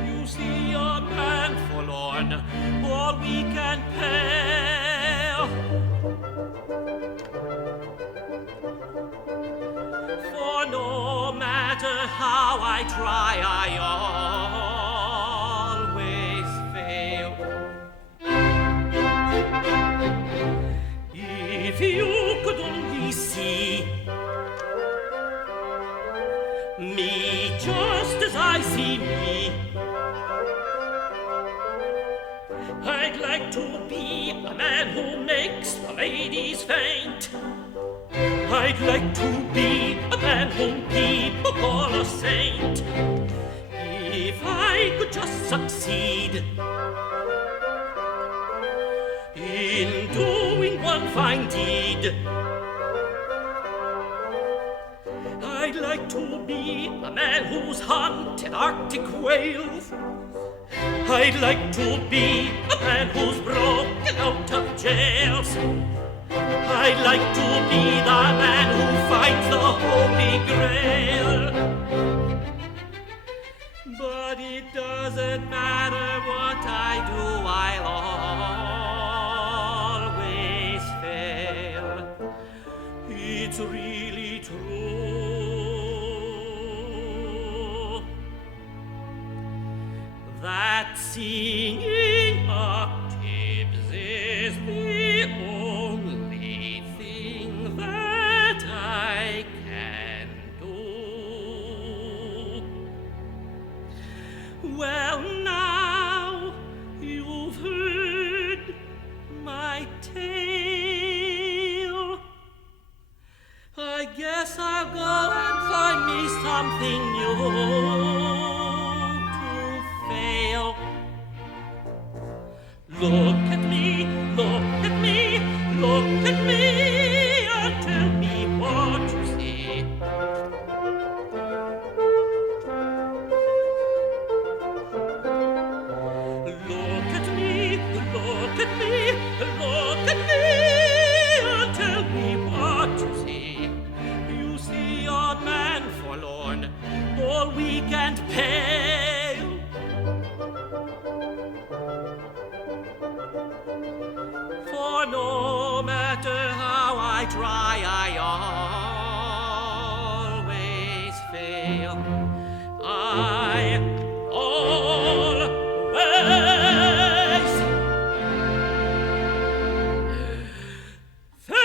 You see a man forlorn, all weak and pale. For no matter how I try, I always fail. If you could only see me just as I see me, I'd like to be a man who makes the ladies faint. I'd like to be a man whom people call a saint. If I could just succeed in doing one fine deed, I'd like to be a man who's hunted Arctic whales. I'd like to be a man who's broken out of jails. I'd like to be the man who finds the Holy Grail. But it doesn't matter what I do, I'll always fail. It's really true that singing octaves is the only thing that I can do. Well, now you've heard my tale, I guess I'll go and find me something new to fail. Look at me, look at me, look at me, and tell me what you see. Look at me, look at me, look at me, and tell me what you see. You see a man forlorn, all weak and pale. For no matter how I try, I always fail. I always fail.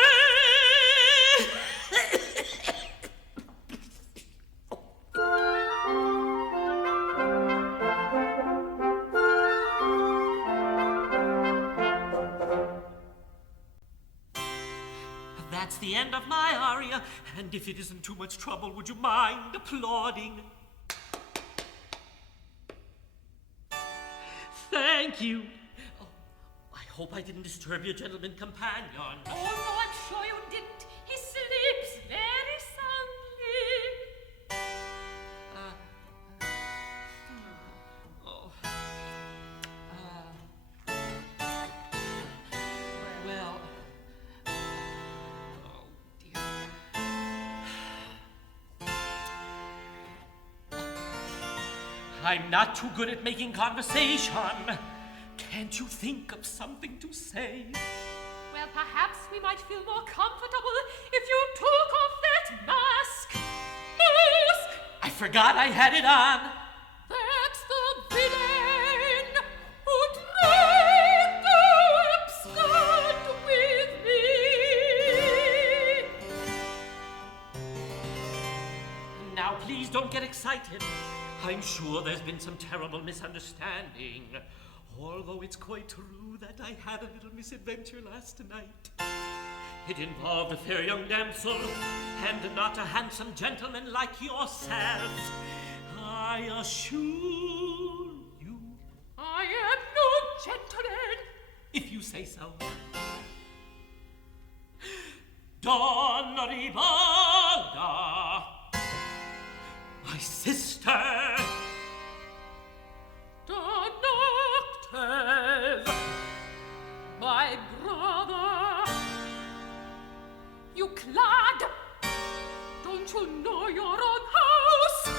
That's the end of my aria, and if it isn't too much trouble, would you mind applauding? Thank you. Oh, hope I didn't disturb your gentleman companion. Oh, no, I'm sure you didn't. He sleeps very soundly. Well, oh dear. I'm not too good at making conversation. Can't you think of something to say? Well, perhaps we might feel more comfortable if you took off that mask. Mask! I forgot I had it on. That's the villain who tried to abscond with me. Now, please don't get excited. I'm sure there's been some terrible misunderstanding. Although it's quite true that I had a little misadventure last night. It involved a fair young damsel, and not a handsome gentleman like yourself. I assure you. I am no gentleman. If you say so. Donna Ribalda, my sister. Don Octave, my brother. You clod! Don't you know your own house?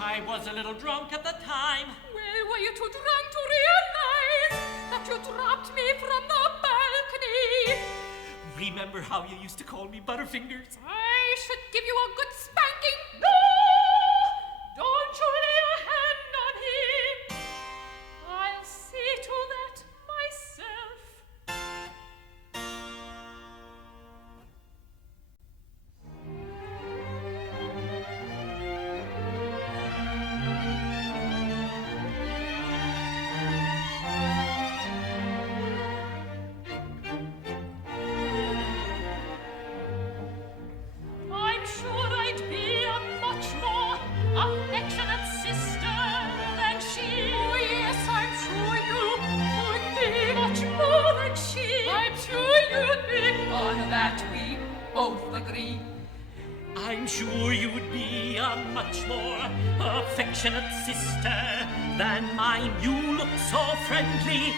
I was a little drunk at the time. Well, were you too drunk to realize that you dropped me from the balcony? Remember how you used to call me Butterfingers? I should give you a good spanking. No! Don't you lay a hand on him. I'll see to that myself. I'm sure I'd be a much more affectionate sister than she. Oh, yes, I'm sure you would be much more than she. I'm sure you'd be. On that we both agree. I'm sure you'd be a much more affectionate sister than mine. You look so friendly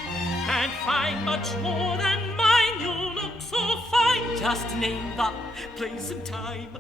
and fine, much more than mine. You look so fine. Just name the place and time.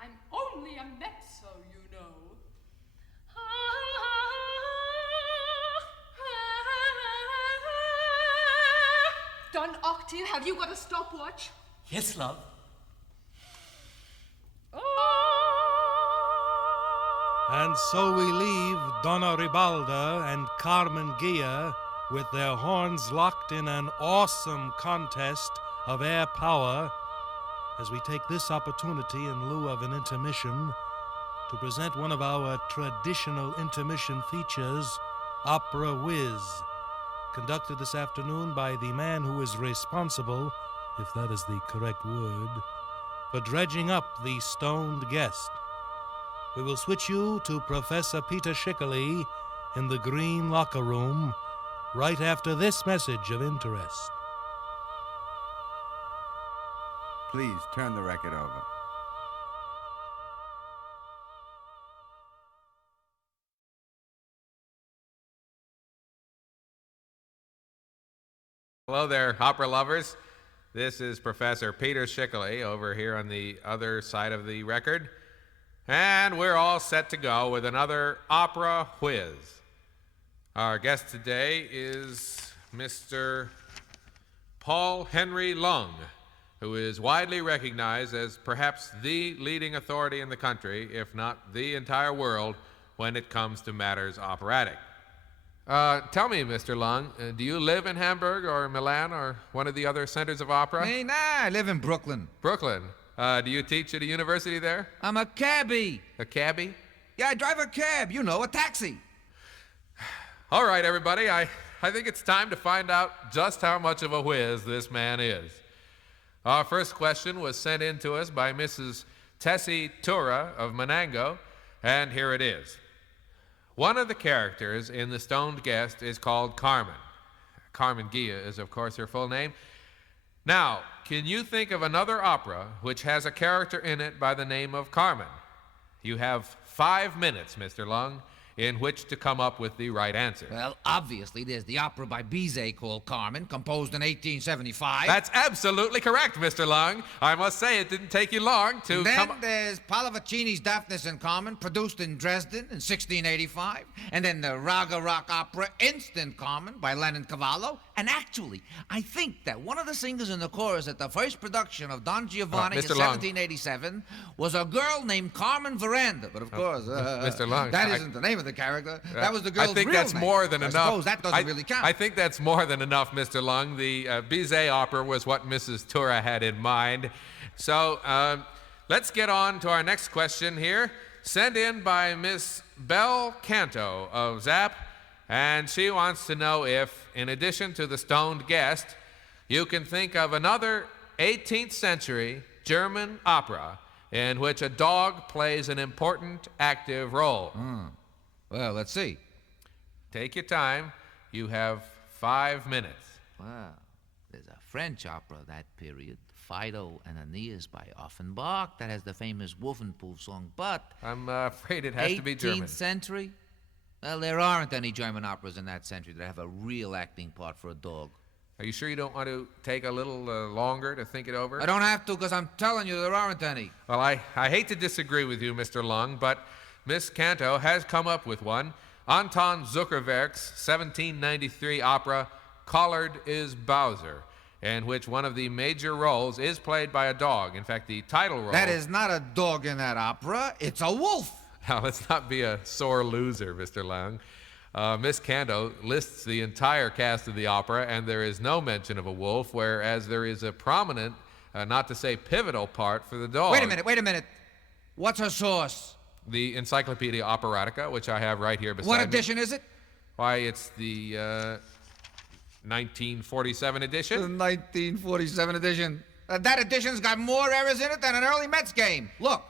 I'm only a mezzo, you know. Don Octave, have you got a stopwatch? Yes, love. And so we leave Donna Ribalda and Carmen Gia with their horns locked in an awesome contest of air power as we take this opportunity in lieu of an intermission to present one of our traditional intermission features, Opera Whiz, conducted this afternoon by the man who is responsible, if that is the correct word, for dredging up the stoned guest. We will switch you to Professor Peter Schickley in the green locker room right after this message of interest. Please turn the record over. Hello there, opera lovers. This is Professor Peter Schickley over here on the other side of the record. And we're all set to go with another Opera Whiz. Our guest today is Mr. Paul Henry Lung, who is widely recognized as perhaps the leading authority in the country, if not the entire world, when it comes to matters operatic. Tell me, Mr. Lung, do you live in Hamburg or Milan or one of the other centers of opera? Me, nah, I live in Brooklyn. Brooklyn. Do you teach at a university there? I'm a cabbie. A cabbie? Yeah, I drive a cab, you know, a taxi. All right, everybody, I think it's time to find out just how much of a whiz this man is. Our first question was sent in to us by Mrs. Tessie Tura of Menango, and here it is. One of the characters in The Stoned Guest is called Carmen. Carmen Gia is, of course, her full name. Now, can you think of another opera which has a character in it by the name of Carmen? You have 5 minutes, Mr. Lung, in which to come up with the right answer. Well, obviously, there's the opera by Bizet called Carmen, composed in 1875. That's absolutely correct, Mr. Lung. I must say it didn't take you long to Then there's Palavicini's Daphnis and Carmen, produced in Dresden in 1685. And then the Raga Rock opera Instant Carmen by Lenin Cavallo. And actually, I think that one of the singers in the chorus at the first production of Don Giovanni in Mr. Lung. 1787 was a girl named Carmen Veranda. But of course, Mr. Lung, that isn't the name of the character. That was the girl's I think real that's name. more than I enough. suppose that doesn't really count. I think that's more than enough, Mr. Lung. The Bizet opera was what Mrs. Tura had in mind. So let's get on to our next question here, sent in by Miss Belle Canto of Zap, and she wants to know if, in addition to The Stoned Guest, you can think of another 18th century German opera in which a dog plays an important active role. Well, let's see. Take your time. You have 5 minutes. Well, there's a French opera of that period, Fido and Aeneas by Offenbach, that has the famous Wolfenpoof song, but... I'm afraid it has to be German. 18th century? Well, there aren't any German operas in that century that have a real acting part for a dog. Are you sure you don't want to take a little longer to think it over? I don't have to, because I'm telling you there aren't any. Well, I hate to disagree with you, Mr. Lung, but Miss Canto has come up with one. Anton Zuckerwerk's 1793 opera, Collard is Bowser, in which one of the major roles is played by a dog. In fact, the title role... That is not a dog in that opera, it's a wolf. Now, let's not be a sore loser, Mr. Lung. Miss Canto lists the entire cast of the opera, and there is no mention of a wolf, whereas there is a prominent, not to say pivotal, part for the dog. Wait a minute. What's her source? The Encyclopedia Operatica, which I have right here beside What me. edition is it? Why, it's the 1947 edition. The 1947 edition. That edition's got more errors in it than an early Mets game. Look,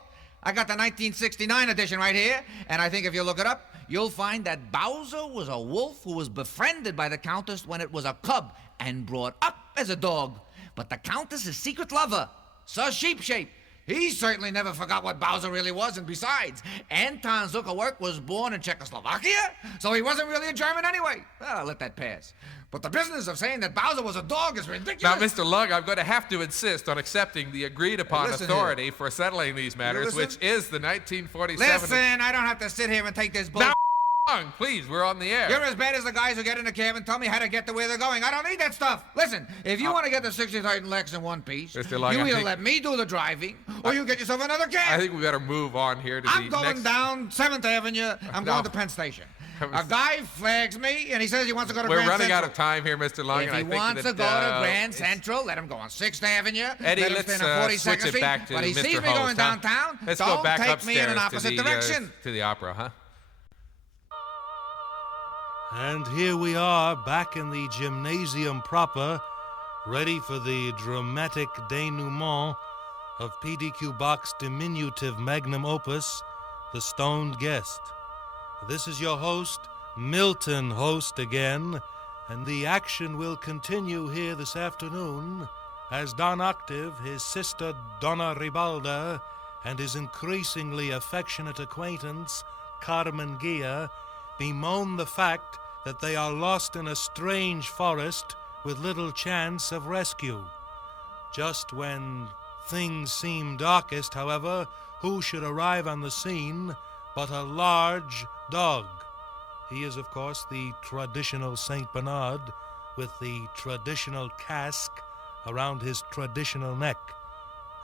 I got the 1969 edition right here, and I think if you look it up, you'll find that Bowser was a wolf who was befriended by the Countess when it was a cub and brought up as a dog. But the Countess's secret lover, Sir Sheepshape, he certainly never forgot what Bowser really was, and besides, Anton Zuckerwerk was born in Czechoslovakia, so he wasn't really a German anyway. Well, I'll let that pass. But the business of saying that Bowser was a dog is ridiculous. Now, Mr. Lung, I'm going to have to insist on accepting the agreed-upon authority for settling these matters, which is the 1947... Listen, I don't have to sit here and take this bull... Now, Lung, please, we're on the air. You're as bad as the guys who get in a cab and tell me how to get to where they're going. I don't need that stuff. Listen, if you want to get the 60th Lex in one piece, Mr. Lung, you either let me do the driving, or you get yourself another cab. I think we better move on here to the I'm going down 7th Avenue. I'm going to Penn Station. A guy flags me, and he says he wants to go to Grand Central. We're running out of time here, Mr. Lung. If he wants to go to Grand Central, let him go on 6th Avenue. Eddie, let him let's stand on 42nd switch it Street, back to but he Mr. sees me going Host, huh? downtown. Let's don't go back take upstairs me in an opposite direction. To the opera, huh? And here we are, back in the gymnasium proper, ready for the dramatic denouement of P.D.Q. Bach's diminutive magnum opus, The Stoned Guest. This is your host, Milton Host again, and the action will continue here this afternoon as Don Octave, his sister Donna Ribalda, and his increasingly affectionate acquaintance, Carmen Gia, bemoan the fact that they are lost in a strange forest with little chance of rescue. Just when things seem darkest, however, who should arrive on the scene but a large dog? He is, of course, the traditional Saint Bernard with the traditional casque around his traditional neck,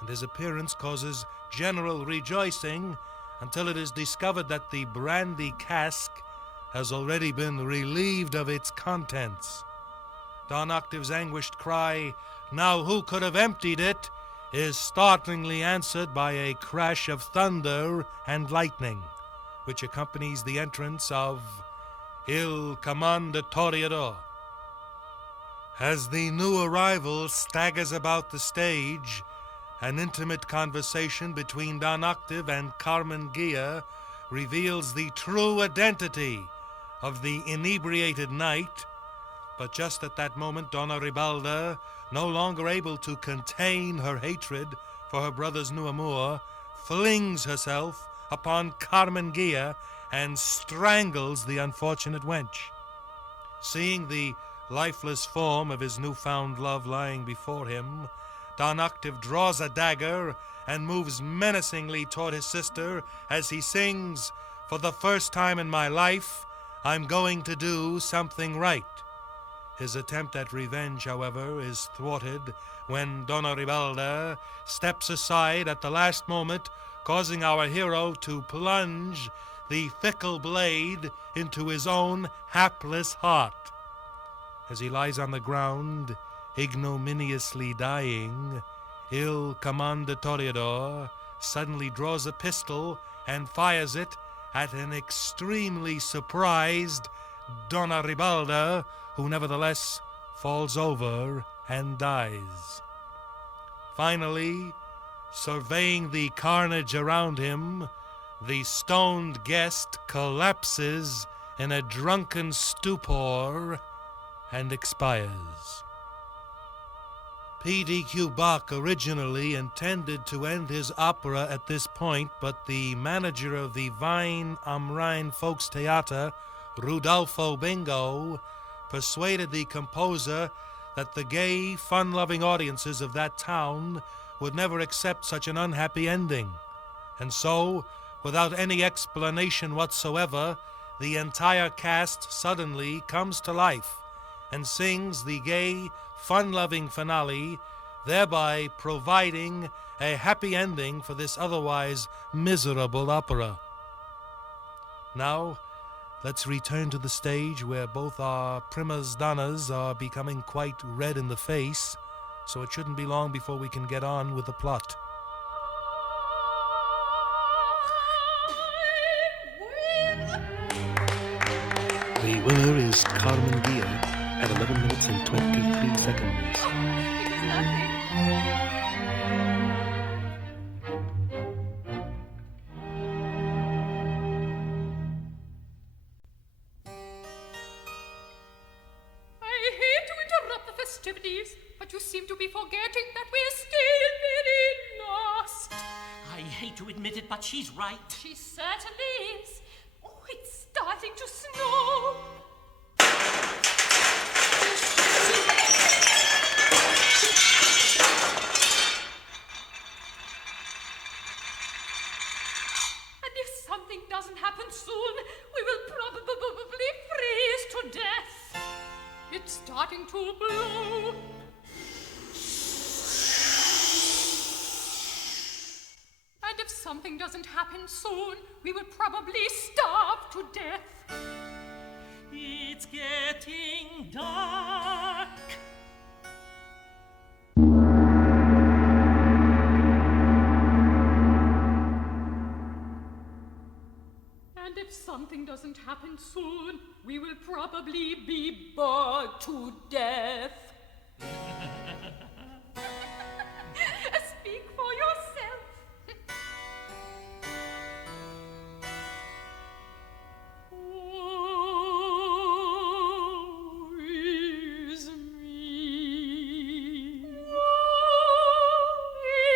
and his appearance causes general rejoicing until it is discovered that the brandy cask has already been relieved of its contents. Don Octave's anguished cry, "Now who could have emptied it?" is startlingly answered by a crash of thunder and lightning, which accompanies the entrance of Il Commendatore. As the new arrival staggers about the stage, an intimate conversation between Don Octave and Carmen Gia reveals the true identity of the inebriated knight. But just at that moment, Donna Ribalda, no longer able to contain her hatred for her brother's new amour, flings herself upon Carmen Gia and strangles the unfortunate wench. Seeing the lifeless form of his newfound love lying before him, Don Octave draws a dagger and moves menacingly toward his sister as he sings, "For the first time in my life, I'm going to do something right." His attempt at revenge, however, is thwarted when Donna Ribalda steps aside at the last moment, causing our hero to plunge the fickle blade into his own hapless heart. As he lies on the ground, ignominiously dying, Il Commendatore suddenly draws a pistol and fires it at an extremely surprised Donna Ribalda, who nevertheless falls over and dies. Finally, surveying the carnage around him, the stoned guest collapses in a drunken stupor and expires. P.D.Q. Bach originally intended to end his opera at this point, but the manager of the Wein am Rhein Volkstheater, Rudolfo Bingo, persuaded the composer that the gay, fun-loving audiences of that town would never accept such an unhappy ending. And so, without any explanation whatsoever, the entire cast suddenly comes to life and sings the gay, fun-loving finale, thereby providing a happy ending for this otherwise miserable opera. Now, let's return to the stage where both our primas donnas are becoming quite red in the face, so it shouldn't be long before we can get on with the plot. The winner is Carmen Gia at 11 minutes and 23 seconds. It is nothing. I hate to interrupt the festivities, but you seem to be forgetting that we're still very lost. I hate to admit it, but she's right. She certainly is. Oh, it's starting to snow. And if something doesn't happen soon, we will probably freeze to death. It's starting to blow. And if something doesn't happen soon, we will probably starve to death. It's getting dark. And if something doesn't happen soon, we will probably be bored to death. Speak for yourself. Woe is me. Woe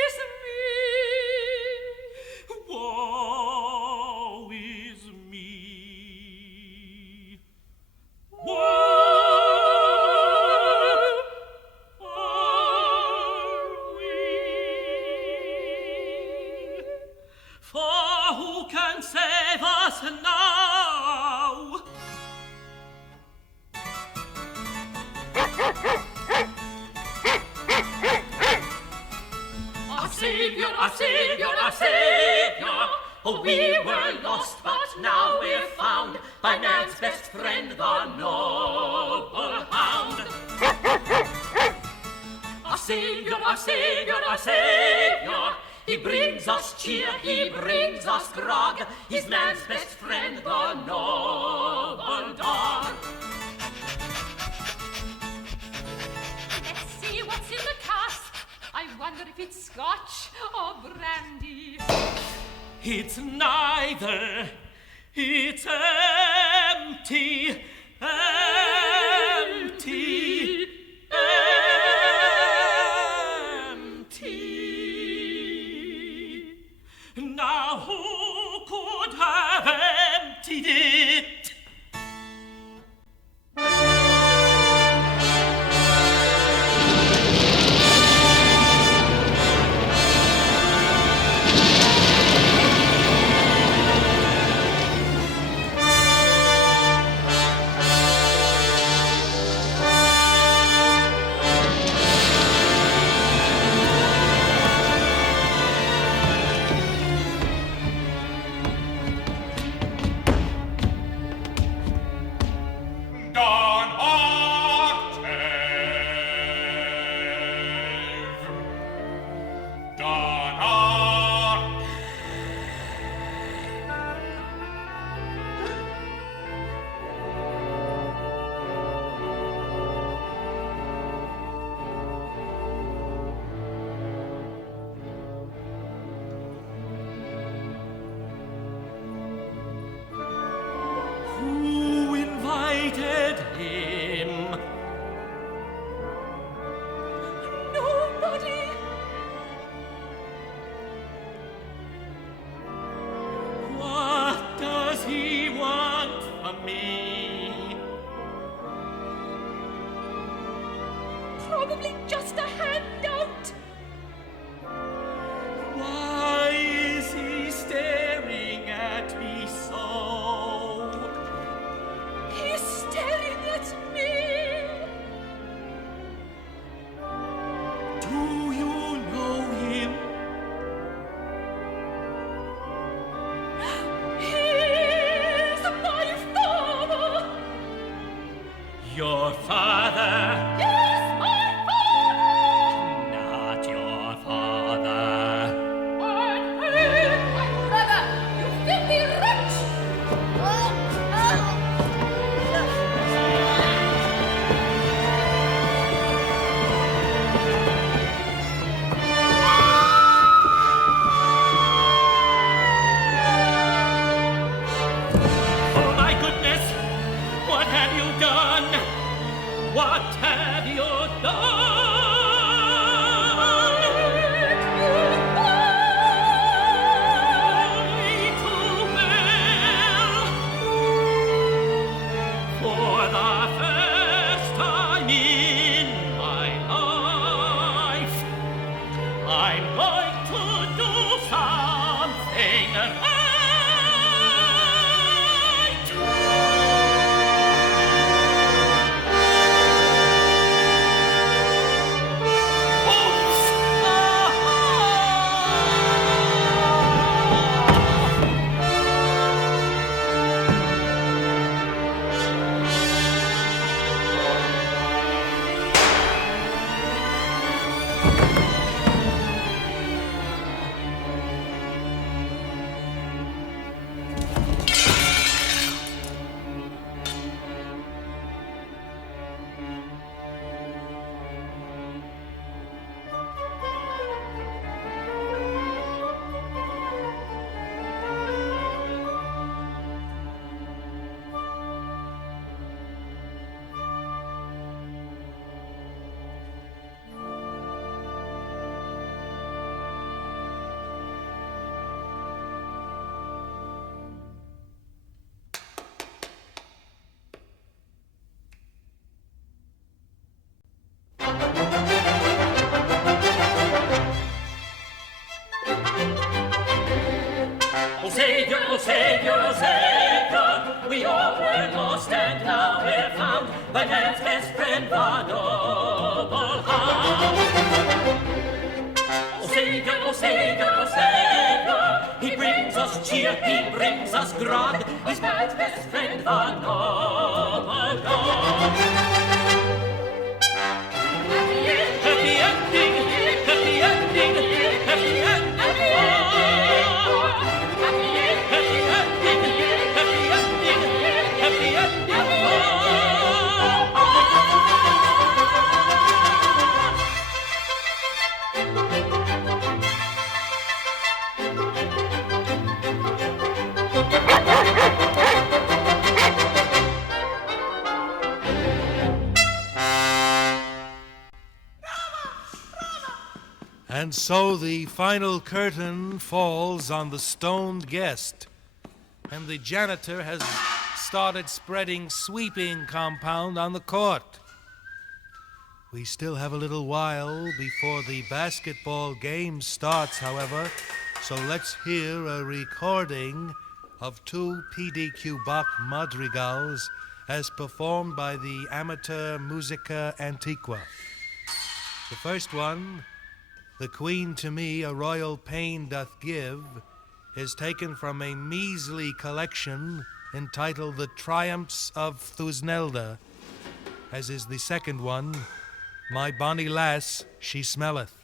is me. Woe is me. Woe are we. For who can save us now? our Savior, our Savior. Oh, we were lost, but now we're found by man's best friend, the noble hound. Our Savior, our Savior, our Savior. He brings us cheer, he brings us grog. He's man's best friend, the noble dog. Let's see what's in the cask. I wonder if it's scotch or brandy. It's neither. It's empty. Empty. Empty. Now who could have emptied it? Probably just a handout. Why is he staring at me so? He's staring at me. Do you know him? He's my father. Your father? Yes, my father. Not your father. And him, my brother, you filthy wretch. Oh my goodness! What have you done? What have you done? Only too well. For the first time in my life, I'm going to do something right. Oh Savior, oh Savior, oh Savior, we all were lost and now we're found by man's best friend, the noble hound. Oh Savior, Savior, oh Savior, oh Savior. He brings us cheer, he brings us grog. He's man's best friend, the God, the God. Happy ending, happy ending, happy ending. Happy ending, happy ending, happy ending. And so the final curtain falls on the stoned guest, and the janitor has started spreading sweeping compound on the court. We still have a little while before the basketball game starts, however, so let's hear a recording of 2 P.D.Q. Bach madrigals as performed by the Amateur Musica Antiqua. The first one, "The Queen to Me a Royal Pain Doth Give," is taken from a measly collection entitled "The Triumphs of Thusnelda," as is the second one, "My Bonnie Lass, She Smelleth."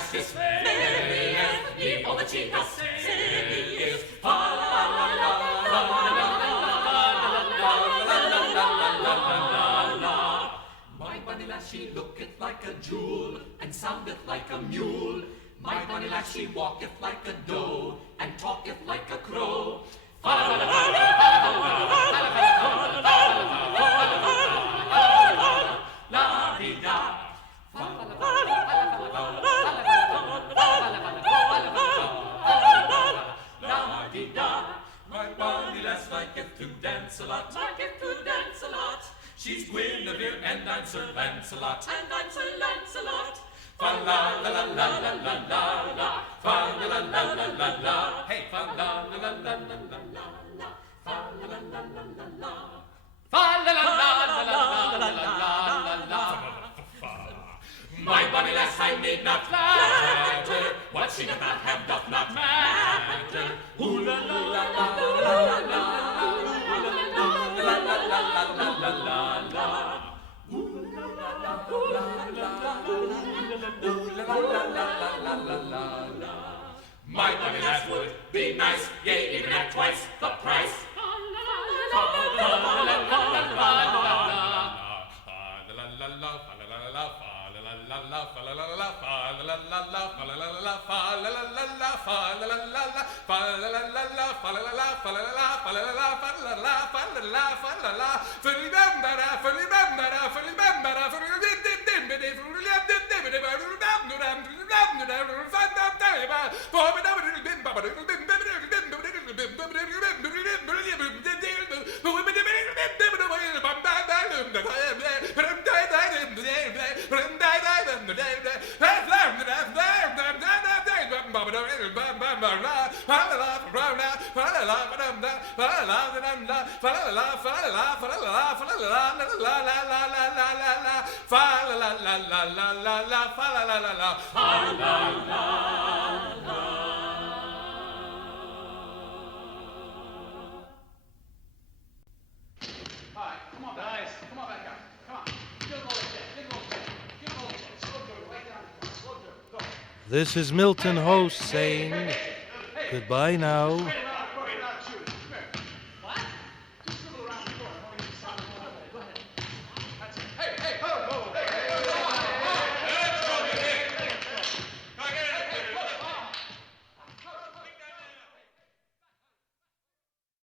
Lashes fair, ye all the chicas say, fa la la la la la la la. My bunny lassie looketh like a jewel, and soundeth like a mule. My bunny lassie walketh like a doe, and talketh like a crow. Fa la la la la la di da. My bunny lass liketh to dance a lot, liketh to dance a lot. She's Guinevere and I'm Sir Lancelot, and I'm Sir Lancelot. Fa la la la la la la la la, fa la la la la la la, hey fa la la la la la la la, fa la la la la la la, fa la la la la la la la la la. My bunny lass I need not flatter, what she doth not have doth not matter. Ooh la la la la la la la, ooh la la la la la la la la. Ooh la la la la la, ooh la la la la la la. My bunny lass would be nice, yea, even at twice the price. This is Milton Host saying goodbye now.